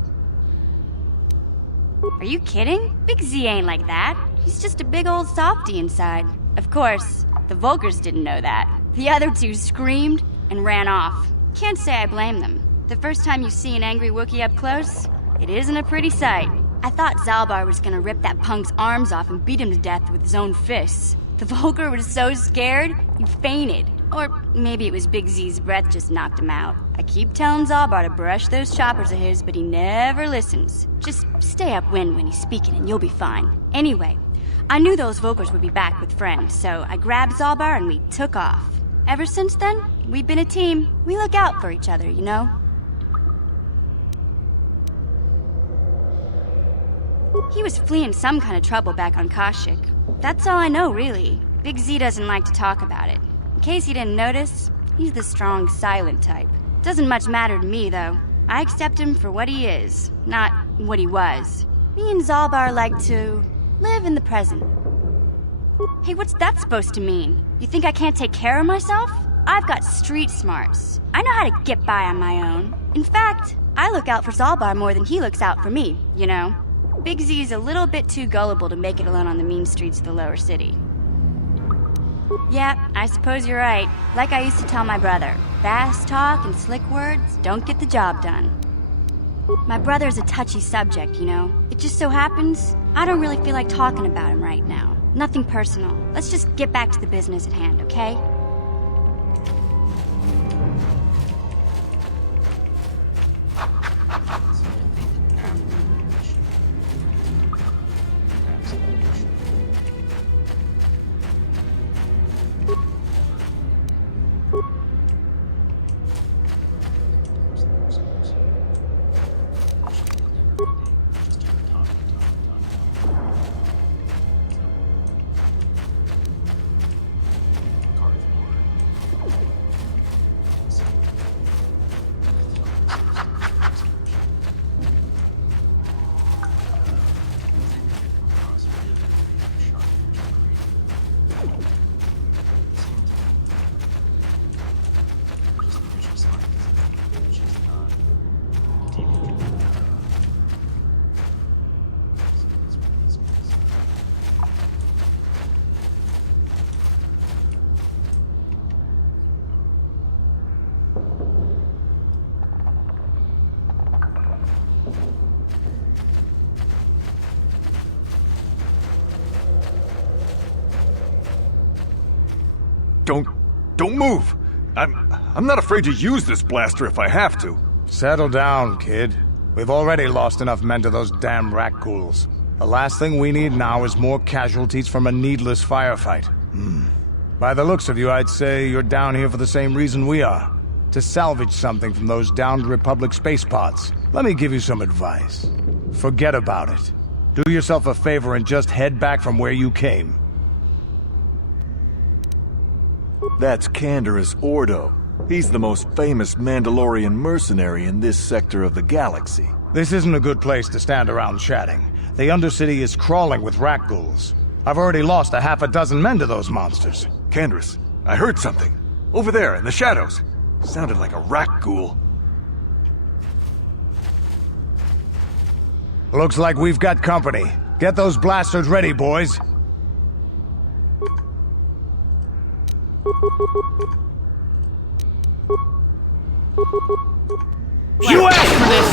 Are you kidding? Big Z ain't like that. He's just a big old softy inside. Of course, the Volkers didn't know that. The other 2 screamed and ran off. Can't say I blame them. The first time you see an angry Wookiee up close, it isn't a pretty sight. I thought Zalbar was gonna rip that punk's arms off and beat him to death with his own fists. The Volker was so scared, he fainted. Or maybe it was Big Z's breath just knocked him out. I keep telling Zalbar to brush those choppers of his, but he never listens. Just stay upwind when he's speaking and you'll be fine. Anyway, I knew those Vogels would be back with friends, so I grabbed Zalbar and we took off. Ever since then, we've been a team. We look out for each other, you know? He was fleeing some kind of trouble back on Kashyyyk. That's all I know, really. Big Z doesn't like to talk about it. In case you didn't notice, he's the strong, silent type. Doesn't much matter to me, though. I accept him for what he is, not what he was. Me and Zalbar like to live in the present. Hey, what's that supposed to mean? You think I can't take care of myself? I've got street smarts. I know how to get by on my own. In fact, I look out for Zalbar more than he looks out for me, you know? Big Z's a little bit too gullible to make it alone on the mean streets of the lower city. Yeah, I suppose you're right. Like I used to tell my brother, fast talk and slick words don't get the job done. My brother's a touchy subject, you know? It just so happens, I don't really feel like talking about him right now. Nothing personal. Let's just get back to the business at hand, okay? Don't move! I'm not afraid to use this blaster if I have to. Settle down, kid. We've already lost enough men to those damn rat ghouls. The last thing we need now is more casualties from a needless firefight. By the looks of you, I'd say you're down here for the same reason we are. To salvage something from those downed Republic space pods. Let me give you some advice. Forget about it. Do yourself a favor and just head back from where you came. That's Canderous Ordo. He's the most famous Mandalorian mercenary in this sector of the galaxy. This isn't a good place to stand around chatting. The Undercity is crawling with rat ghouls. I've already lost a half a dozen men to those monsters. Canderous, I heard something. Over there, in the shadows. Sounded like a rat ghoul. Looks like we've got company. Get those blasters ready, boys. You asked for this!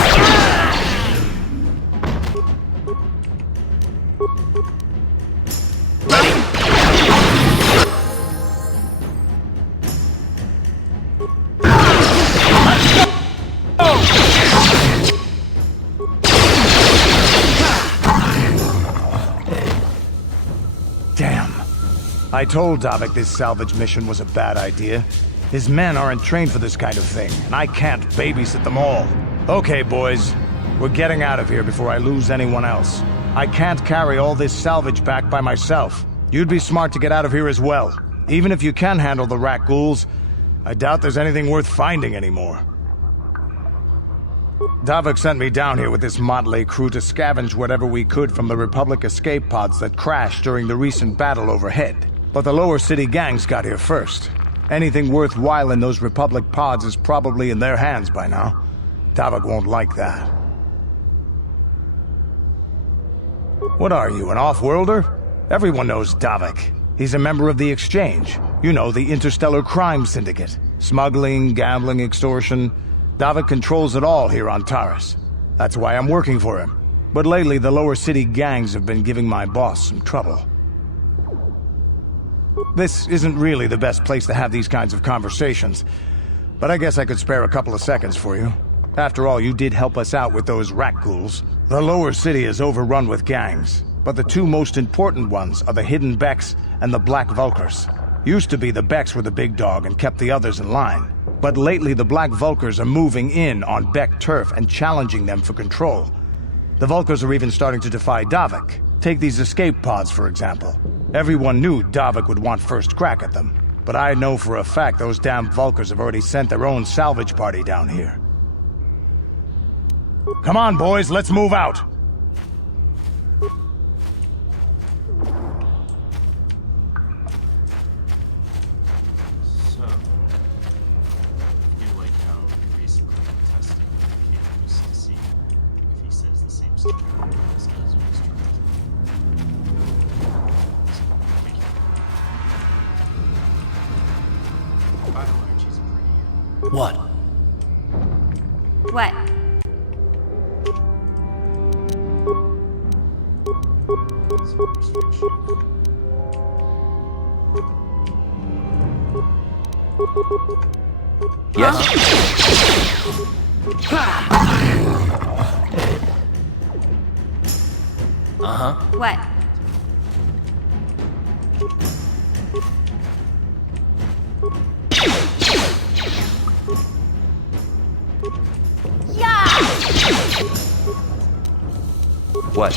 Damn. I told Davik this salvage mission was a bad idea. His men aren't trained for this kind of thing, and I can't babysit them all. Okay, boys. We're getting out of here before I lose anyone else. I can't carry all this salvage back by myself. You'd be smart to get out of here as well. Even if you can handle the rat ghouls, I doubt there's anything worth finding anymore. Davik sent me down here with this motley crew to scavenge whatever we could from the Republic escape pods that crashed during the recent battle overhead. But the lower city gangs got here first. Anything worthwhile in those Republic pods is probably in their hands by now. Davik won't like that. What are you, an off-worlder? Everyone knows Davik. He's a member of the Exchange. You know, the Interstellar Crime Syndicate. Smuggling, gambling, extortion. Davik controls it all here on Taris. That's why I'm working for him. But lately, the lower city gangs have been giving my boss some trouble. This isn't really the best place to have these kinds of conversations, but I guess I could spare a couple of seconds for you. After all, you did help us out with those rat ghouls. The lower city is overrun with gangs, but the two most important ones are the Hidden Becks and the Black Vulkars. Used to be the Becks were the big dog and kept the others in line. But lately the Black Vulkars are moving in on Beck turf and challenging them for control. The Vulkars are even starting to defy Davik. Take these escape pods, for example. Everyone knew Davik would want first crack at them. But I know for a fact those damn Vulkars have already sent their own salvage party down here. Come on, boys, let's move out! So, I feel like how we basically testing the campus to see if he says the same stuff as does when he's trying to. By and large, he's pretty. What? What? Yes? Uh-huh. What? Yeah! What?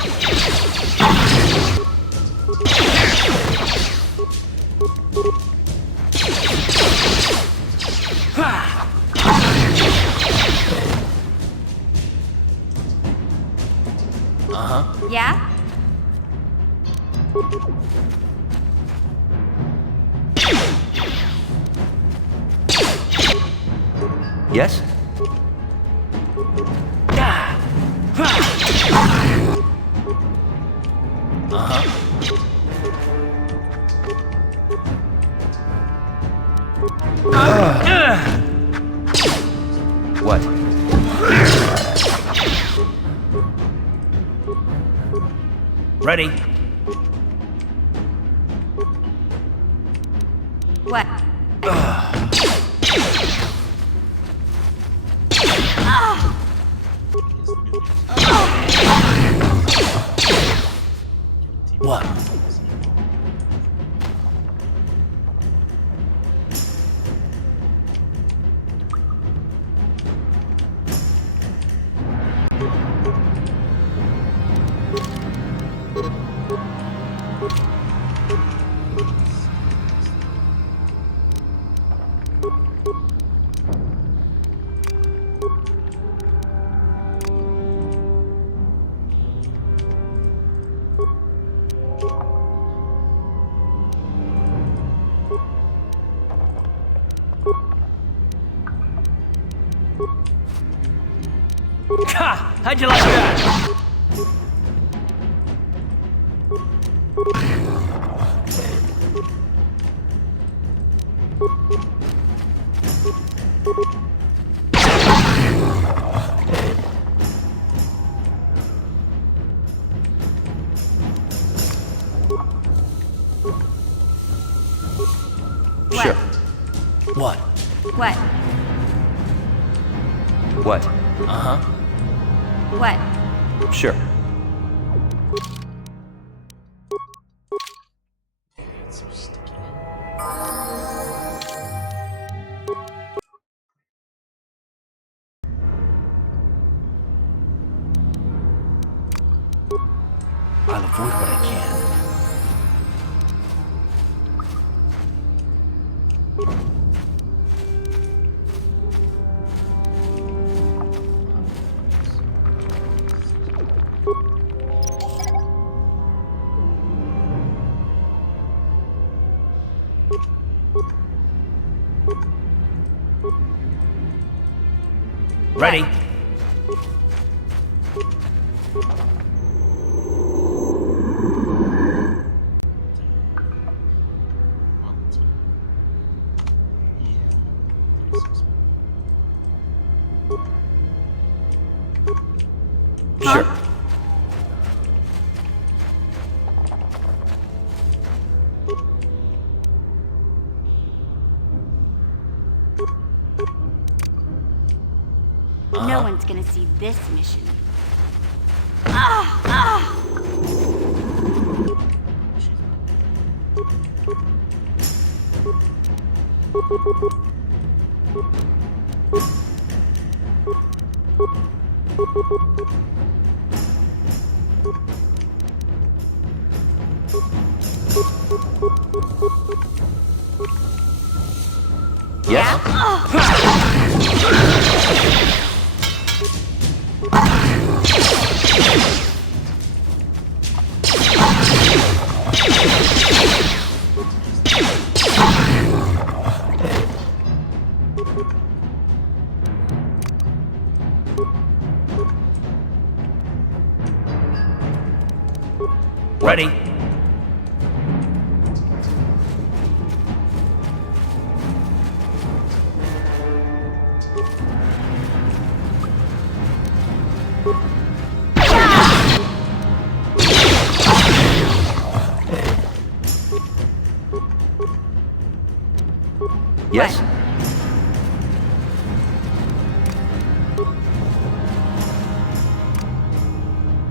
Uh-huh. Yeah? Yes? Uh-huh. What? Ready? What? What? Ha! How'd you like that? Sure. What? What? What? Uh-huh. What? Sure. It's so sticky. I'll avoid what I can. Ready? Sure. No one's gonna see this mission. Yes? Ready? Yes?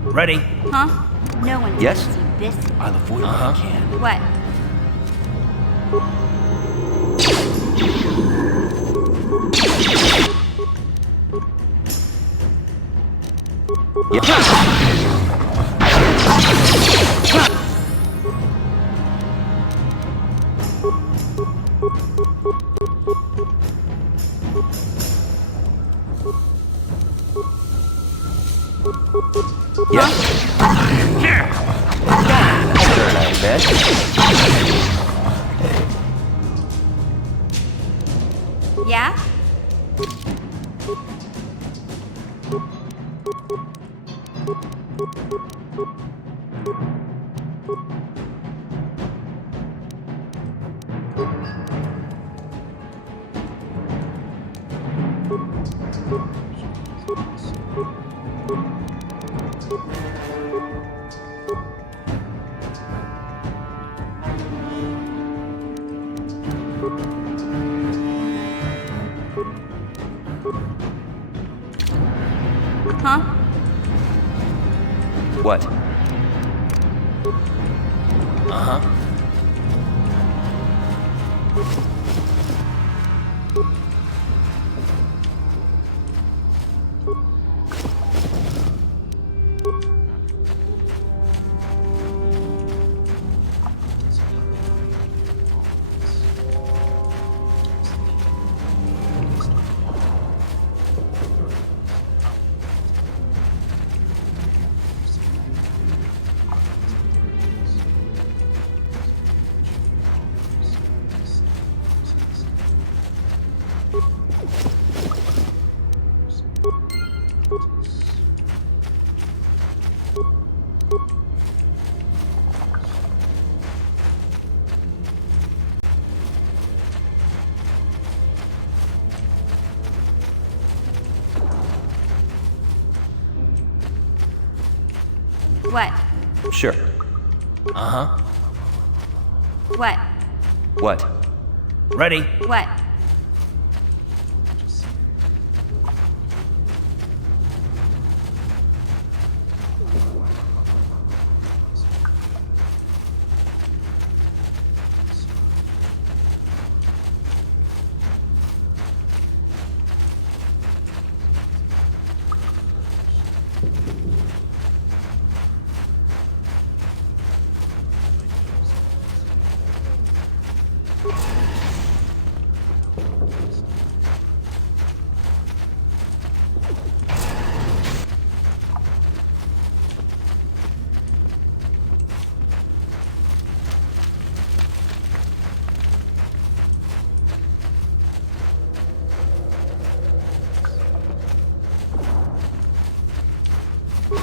Ready? Huh? No one's Yes? gonna see this. I'll avoid what I can. What? Yeah? Huh? What? Uh-huh. What? Sure. Uh-huh. What? What? Ready? What?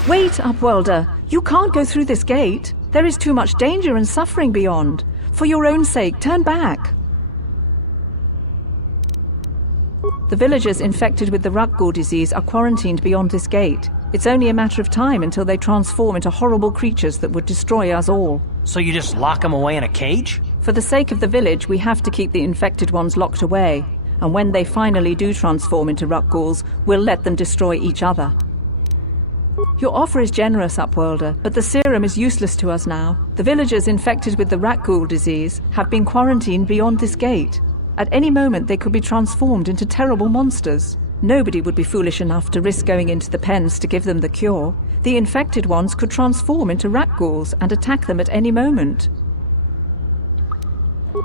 Wait, Upwelder. You can't go through this gate. There is too much danger and suffering beyond. For your own sake, turn back. The villagers infected with the Rukgul disease are quarantined beyond this gate. It's only a matter of time until they transform into horrible creatures that would destroy us all. So you just lock them away in a cage? For the sake of the village, we have to keep the infected ones locked away. and when they finally do transform into ruck ghouls, we'll let them destroy each other. Your offer is generous, Upworlder, but the serum is useless to us now. The villagers infected with the rat ghoul disease have been quarantined beyond this gate. At any moment they could be transformed into terrible monsters. Nobody would be foolish enough to risk going into the pens to give them the cure. The infected ones could transform into rat ghouls and attack them at any moment.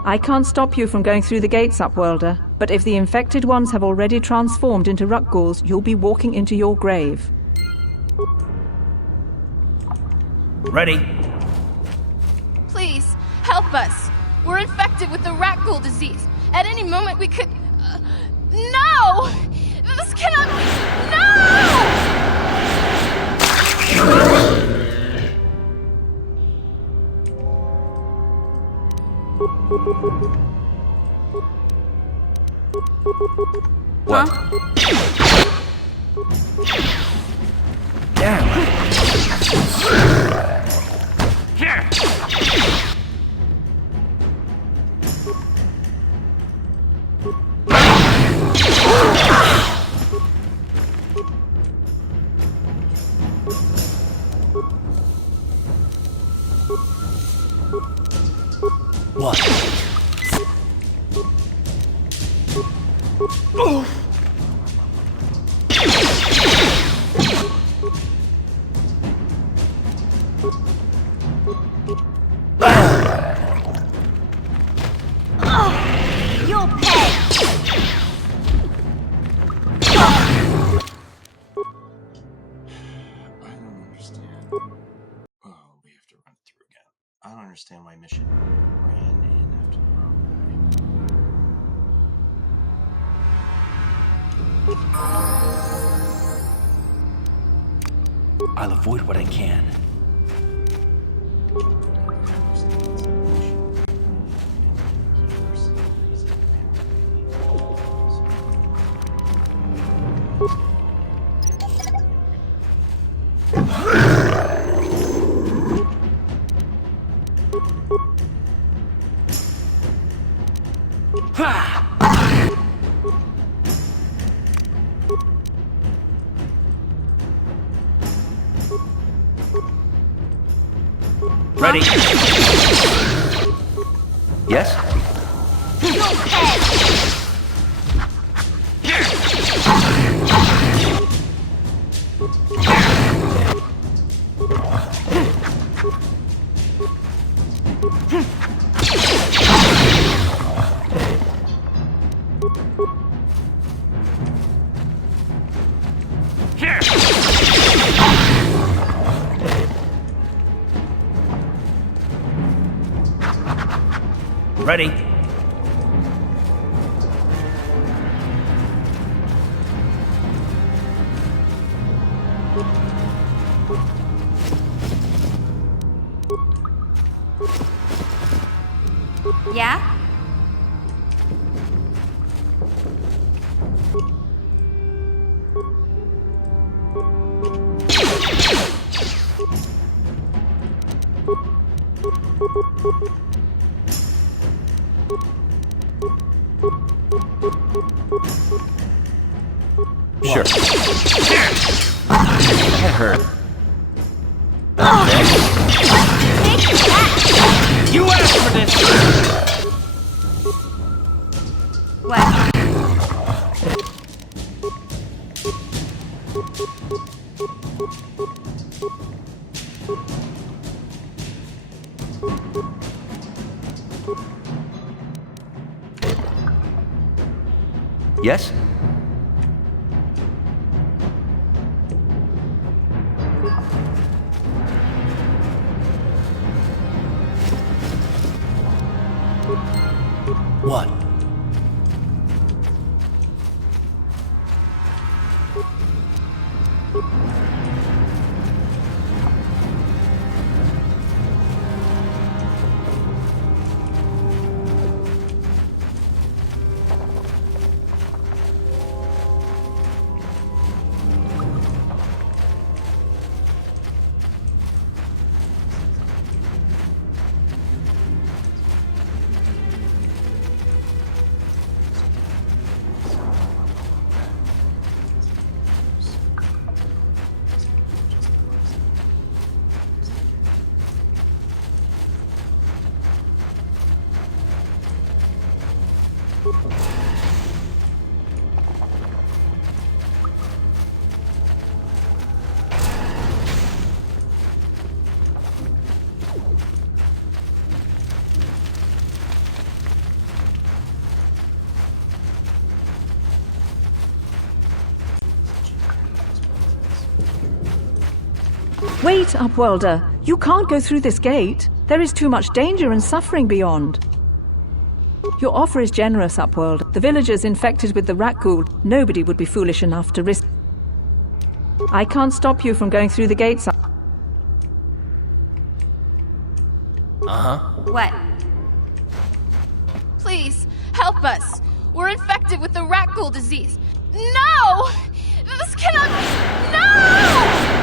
I can't stop you from going through the gates, Upworlder, but if the infected ones have already transformed into rat ghouls, you'll be walking into your grave. Ready? Please, help us. We're infected with the rat ghoul disease. At any moment we could... No! This cannot... No! What? Damn. What? Oh. You'll pay! I don't understand why mission ran in after the wrong I'll avoid what I can. Ready? Yes? Ready? Yeah? Sure. That hurt. You asked for this! What? Yes? What? Wait, Upworlder. You can't go through this gate. There is too much danger and suffering beyond. Your offer is generous, Upworld. The villagers infected with the rat ghoul, nobody would be foolish enough to risk. I can't stop you from going through the gates. What? Please, help us. We're infected with the rat ghoul disease. No! This cannot... No!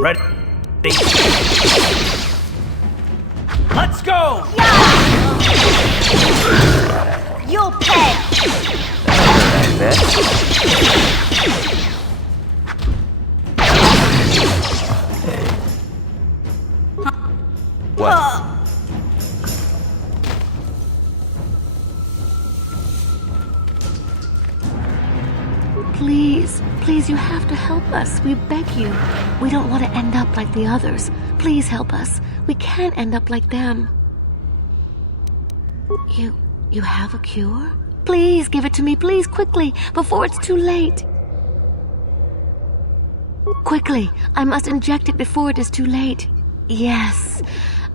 Ready? Let's go! You'll pay! What? Please, you have to help us. We beg you. We don't want to end up like the others. Please help us. We can't end up like them. You have a cure? Please give it to me, please, quickly, before it's too late. Quickly, I must inject it before it is too late. Yes,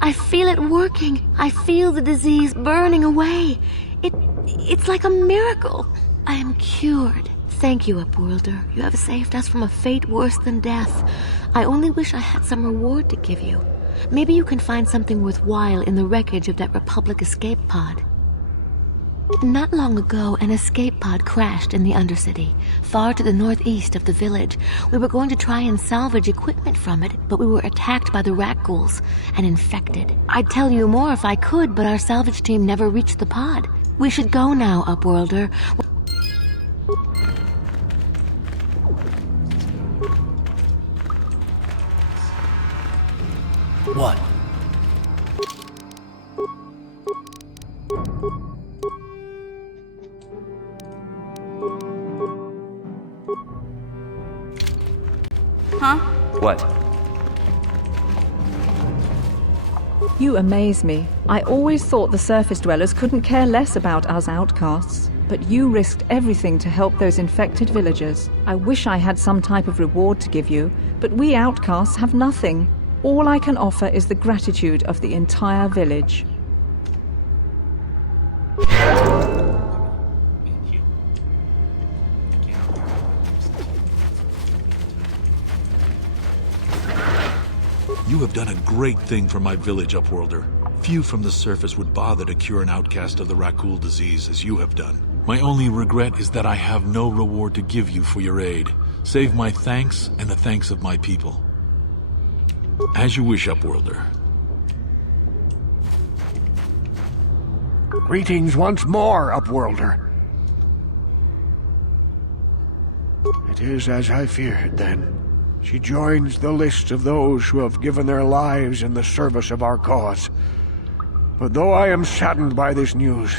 I feel it working. I feel the disease burning away. It's like a miracle. I am cured. Thank you, Upworlder. You have saved us from a fate worse than death. I only wish I had some reward to give you. Maybe you can find something worthwhile in the wreckage of that Republic escape pod. Not long ago, an escape pod crashed in the Undercity, far to the northeast of the village. We were going to try and salvage equipment from it, but we were attacked by the rat ghouls and infected. I'd tell you more if I could, but our salvage team never reached the pod. We should go now, Upworlder. What? Huh? What? You amaze me. I always thought the surface dwellers couldn't care less about us outcasts. But you risked everything to help those infected villagers. I wish I had some type of reward to give you, but we outcasts have nothing. All I can offer is the gratitude of the entire village. You have done a great thing for my village, Upworlder. Few from the surface would bother to cure an outcast of the rat ghoul disease as you have done. My only regret is that I have no reward to give you for your aid, save my thanks and the thanks of my people. As you wish, Upworlder. Greetings once more, Upworlder. It is as I feared, then. She joins the list of those who have given their lives in the service of our cause. But though I am saddened by this news,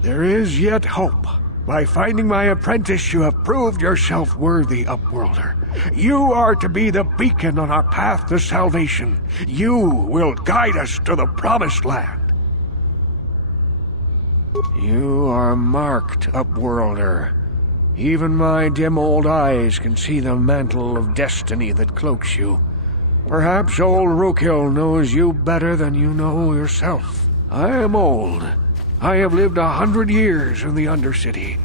there is yet hope. By finding my apprentice, you have proved yourself worthy, Upworlder. You are to be the beacon on our path to salvation. You will guide us to the promised land. You are marked, Upworlder. Even my dim old eyes can see the mantle of destiny that cloaks you. Perhaps old Rookhill knows you better than you know yourself. I am old. I have lived 100 years in the Undercity,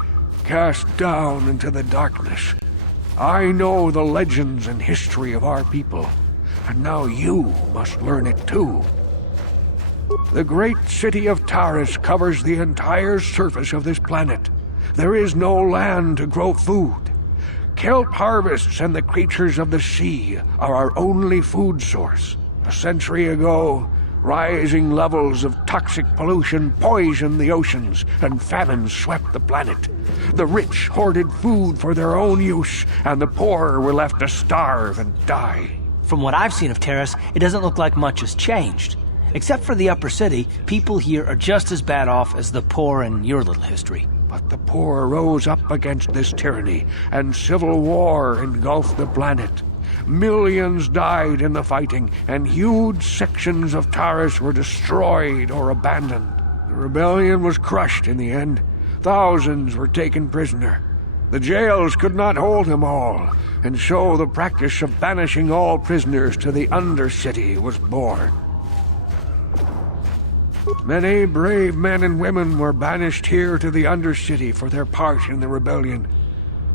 cast down into the darkness. I know the legends and history of our people, and now you must learn it too. The great city of Taris covers the entire surface of this planet. There is no land to grow food. Kelp harvests and the creatures of the sea are our only food source. A century ago, rising levels of toxic pollution poisoned the oceans, and famine swept the planet. The rich hoarded food for their own use, and the poor were left to starve and die. From what I've seen of Terrace, it doesn't look like much has changed. Except for the upper city, people here are just as bad off as the poor in your little history. But the poor rose up against this tyranny, and civil war engulfed the planet. Millions died in the fighting, and huge sections of Taris were destroyed or abandoned. The rebellion was crushed in the end. Thousands were taken prisoner. The jails could not hold them all, and so the practice of banishing all prisoners to the Undercity was born. Many brave men and women were banished here to the Undercity for their part in the rebellion.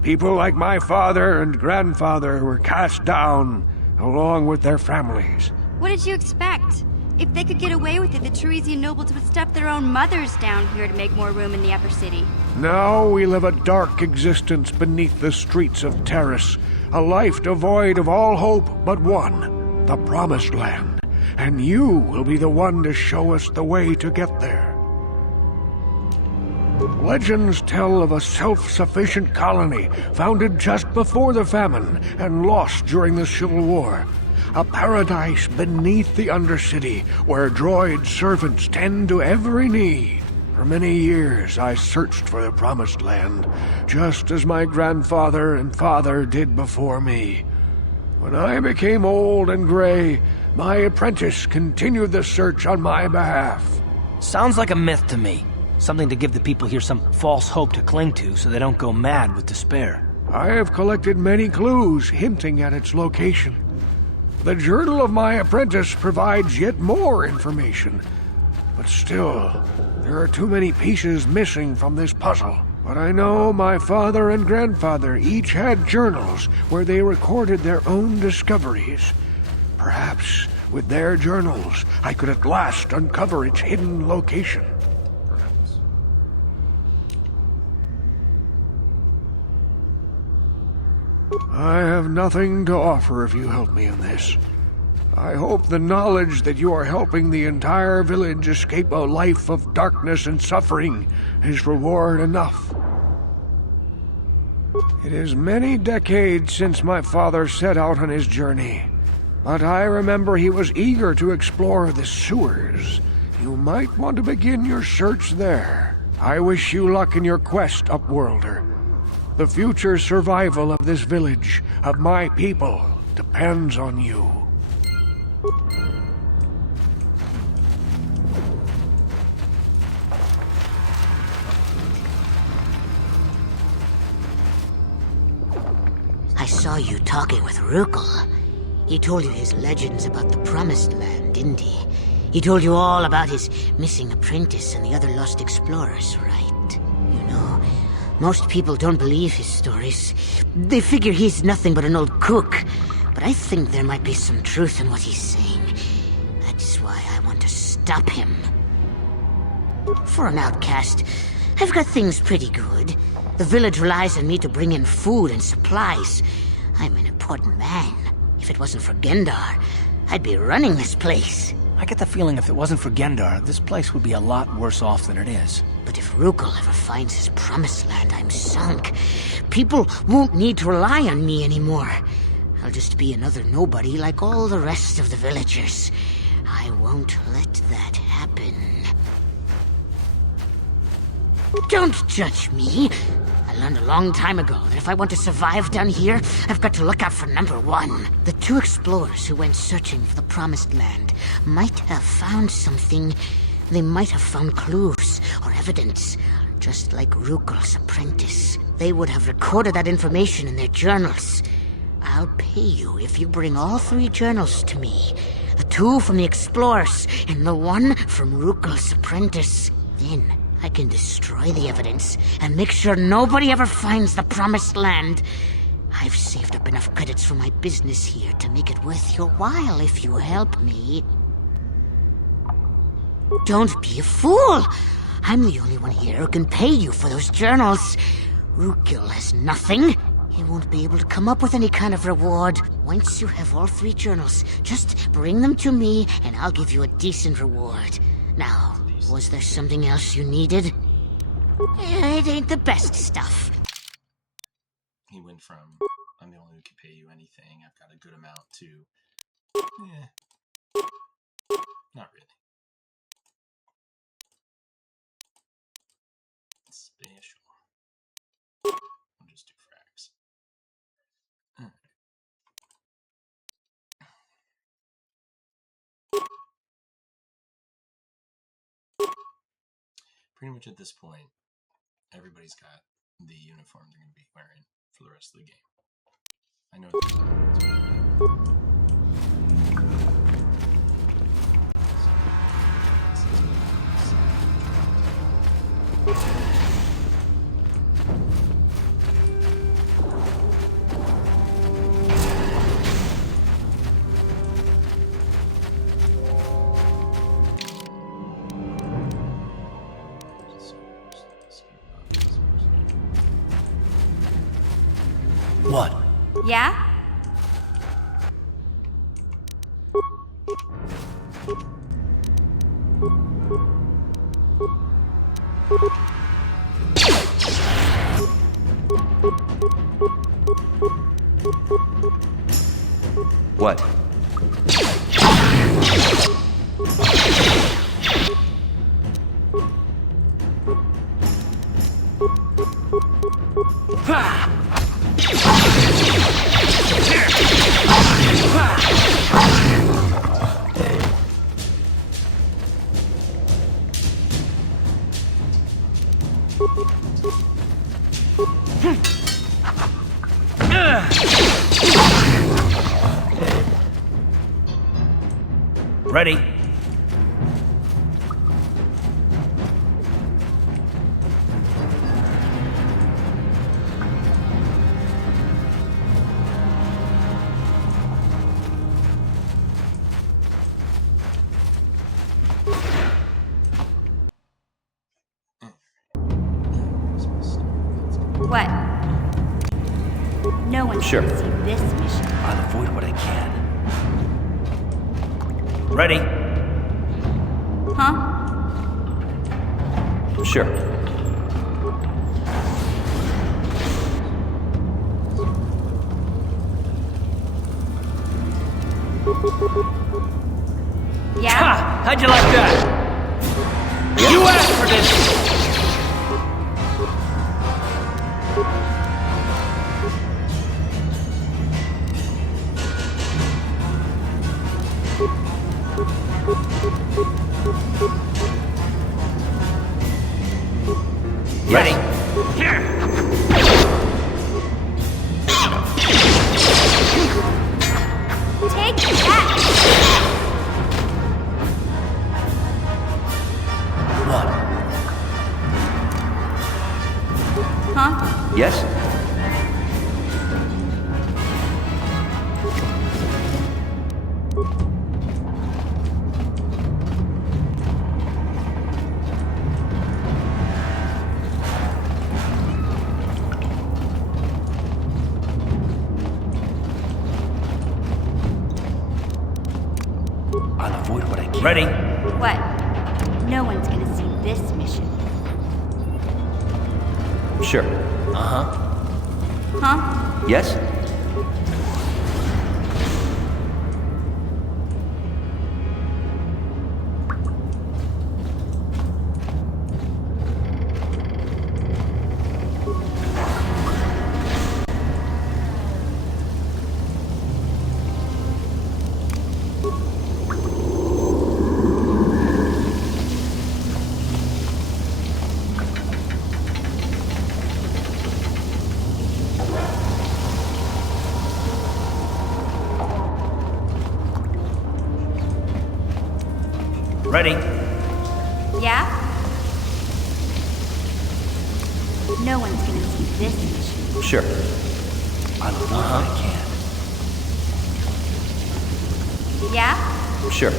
People like my father and grandfather were cast down, along with their families. What did you expect? If they could get away with it, the Teresian nobles would stuff their own mothers down here to make more room in the Upper City. Now we live a dark existence beneath the streets of Terrace, a life devoid of all hope but one, the Promised Land. And you will be the one to show us the way to get there. Legends tell of a self-sufficient colony founded just before the famine and lost during the Civil War. A paradise beneath the Undercity where droid servants tend to every need. For many years I searched for the Promised Land, just as my grandfather and father did before me. When I became old and gray, my apprentice continued the search on my behalf. Sounds like a myth to me. Something to give the people here some false hope to cling to so they don't go mad with despair. I have collected many clues hinting at its location. The journal of my apprentice provides yet more information. But still, there are too many pieces missing from this puzzle. But I know my father and grandfather each had journals where they recorded their own discoveries. Perhaps with their journals, I could at last uncover its hidden location. I have nothing to offer if you help me in this. I hope the knowledge that you are helping the entire village escape a life of darkness and suffering is reward enough. It is many decades since my father set out on his journey, but I remember he was eager to explore the sewers. You might want to begin your search there. I wish you luck in your quest, Upworlder. The future survival of this village, of my people, depends on you. I saw you talking with Rukel. He told you his legends about the Promised Land, didn't he? He told you all about his missing apprentice and the other lost explorers, right? You know, most people don't believe his stories. They figure he's nothing but an old cook. But I think there might be some truth in what he's saying. That's why I want to stop him. For an outcast, I've got things pretty good. The village relies on me to bring in food and supplies. I'm an important man. If it wasn't for Gendar, I'd be running this place. I get the feeling if it wasn't for Gendar, this place would be a lot worse off than it is. But if Rukel ever finds his Promised Land, I'm sunk. People won't need to rely on me anymore. I'll just be another nobody like all the rest of the villagers. I won't let that happen. Don't judge me. I learned a long time ago that if I want to survive down here, I've got to look out for number one. The two explorers who went searching for the Promised Land might have found something. They might have found clues or evidence, just like Rukel's apprentice. They would have recorded that information in their journals. I'll pay you if you bring all three journals to me. The two from the explorers and the one from Rukel's apprentice. Then I can destroy the evidence and make sure nobody ever finds the Promised Land. I've saved up enough credits for my business here to make it worth your while if you help me. Don't be a fool! I'm the only one here who can pay you for those journals. Rukel has nothing. He won't be able to come up with any kind of reward. Once you have all three journals, just bring them to me and I'll give you a decent reward. Now, was there something else you needed? It ain't the best stuff. He went from, I'm the only one who can pay you anything, I've got a good amount, to, not really. Special. I'll just do frags. pretty much at this point, everybody's got the uniform they're going to be wearing for the rest of the game. I know. What? Yeah? What? Ready? What? No one Sure. can see this mission. I'll avoid what I can. Ready? Huh? Sure. Yeah? Ha! How'd you like that? You asked for this! Ready? Take that! What? Huh? Yes? I'll avoid what I can. Ready? What? No one's gonna see this mission. Sure. Uh-huh. Huh? Yes? Ready? Yeah? No one's gonna see this mission. Sure. I'll avoid what I can. Yeah? Sure.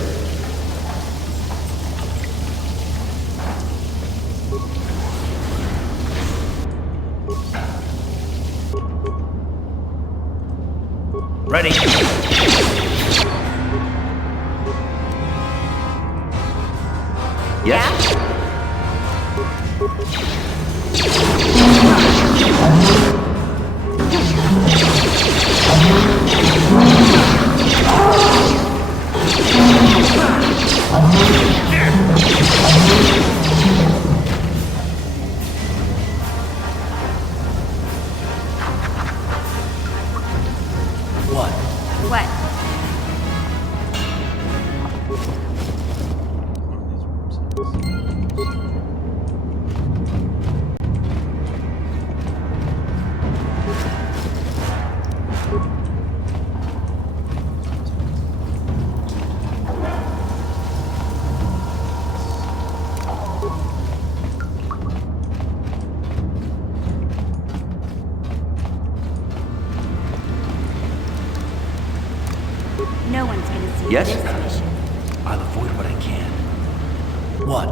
Ready? Yes? What? What? Yes? I'll avoid what I can. What?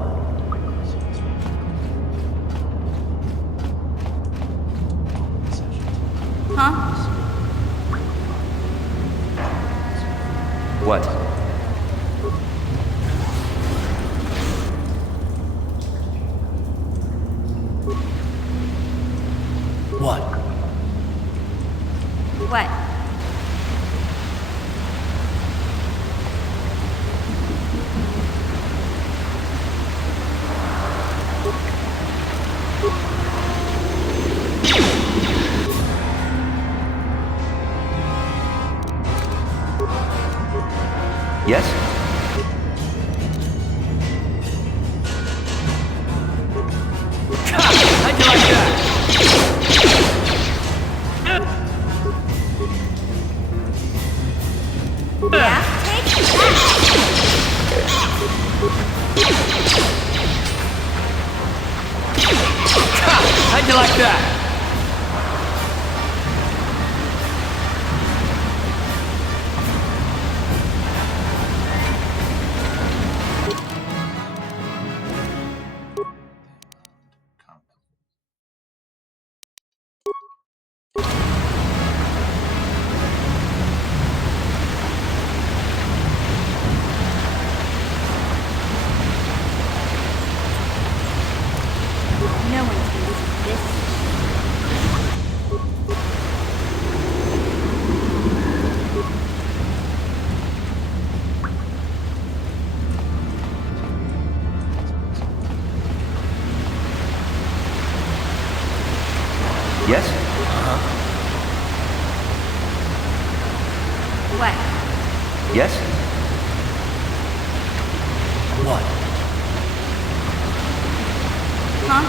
Huh? What? What? What? Yes? How'd you like that? Yeah? Take that! How'd you like that? No one can use this. Yes? What? Yes? What? Huh?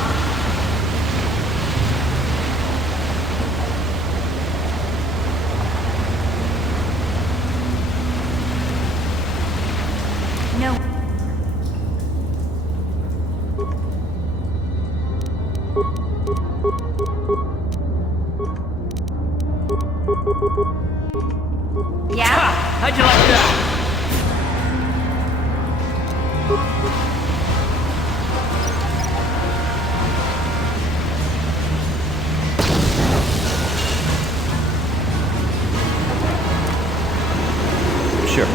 No. Yeah? How'd you like that? Sure.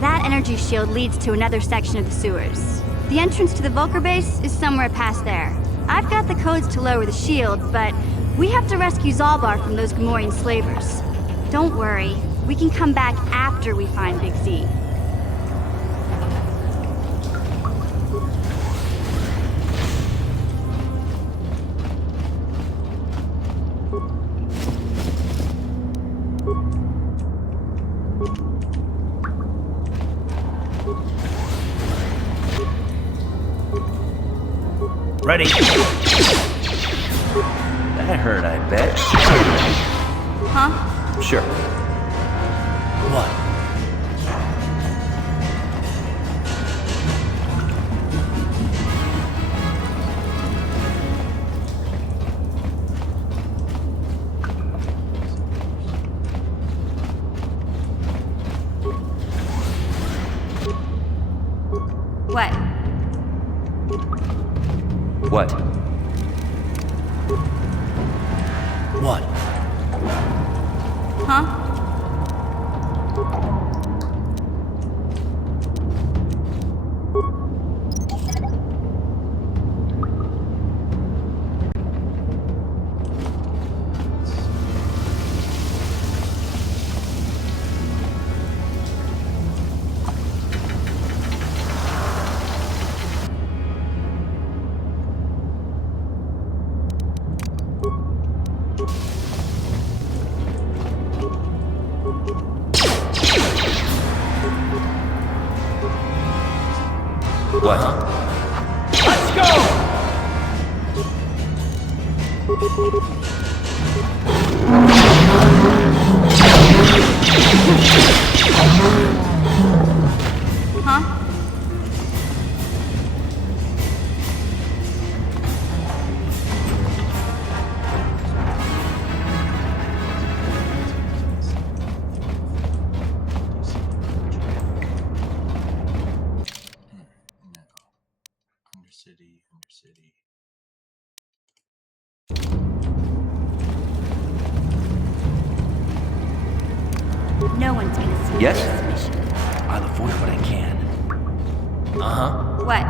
That energy shield leads to another section of the sewers. The entrance to the Vulcar base is somewhere past there. I've got the codes to lower the shield, but we have to rescue Zalbar from those Gamorrean slavers. Don't worry, we can come back after we find Big Z. Ready? That hurt, I bet. Huh? Sure. What? What? What? What? Huh? What? Let's go! Huh? Undercity. No one's gonna see Yes? this mission. I'll avoid what I can. Uh-huh. What?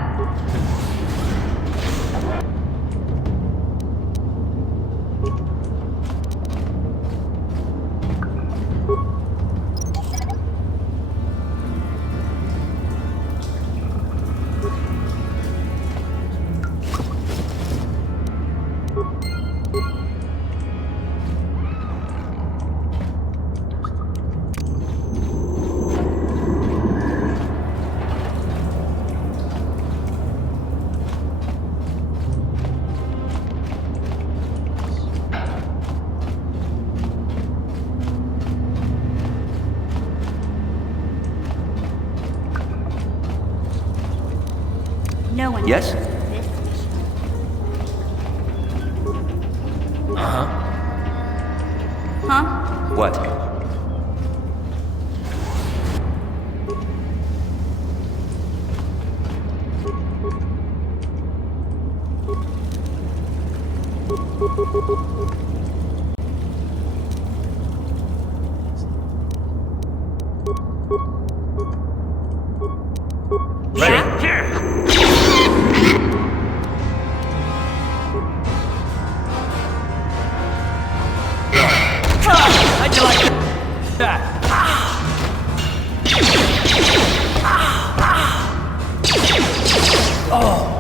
No one. Yes? This mission. Uh-huh. Huh? What? How'd you like that? Oh.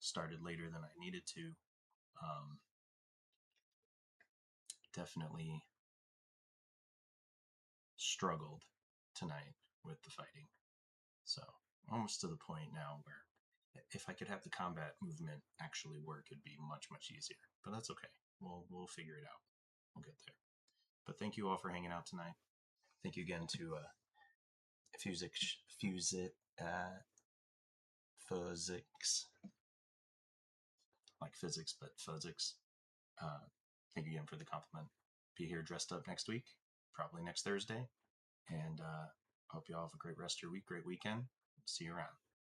Started later than I needed to. Definitely struggled tonight with the fighting. So almost to the point now where if I could have the combat movement actually work, it'd be much, much easier. But that's okay. We'll figure it out. We'll get there. But thank you all for hanging out tonight. Thank you again to Physics. Like physics, but physics. Thank you again for the compliment. Be here dressed up next week, probably next Thursday. And hope you all have a great rest of your week, great weekend. See you around.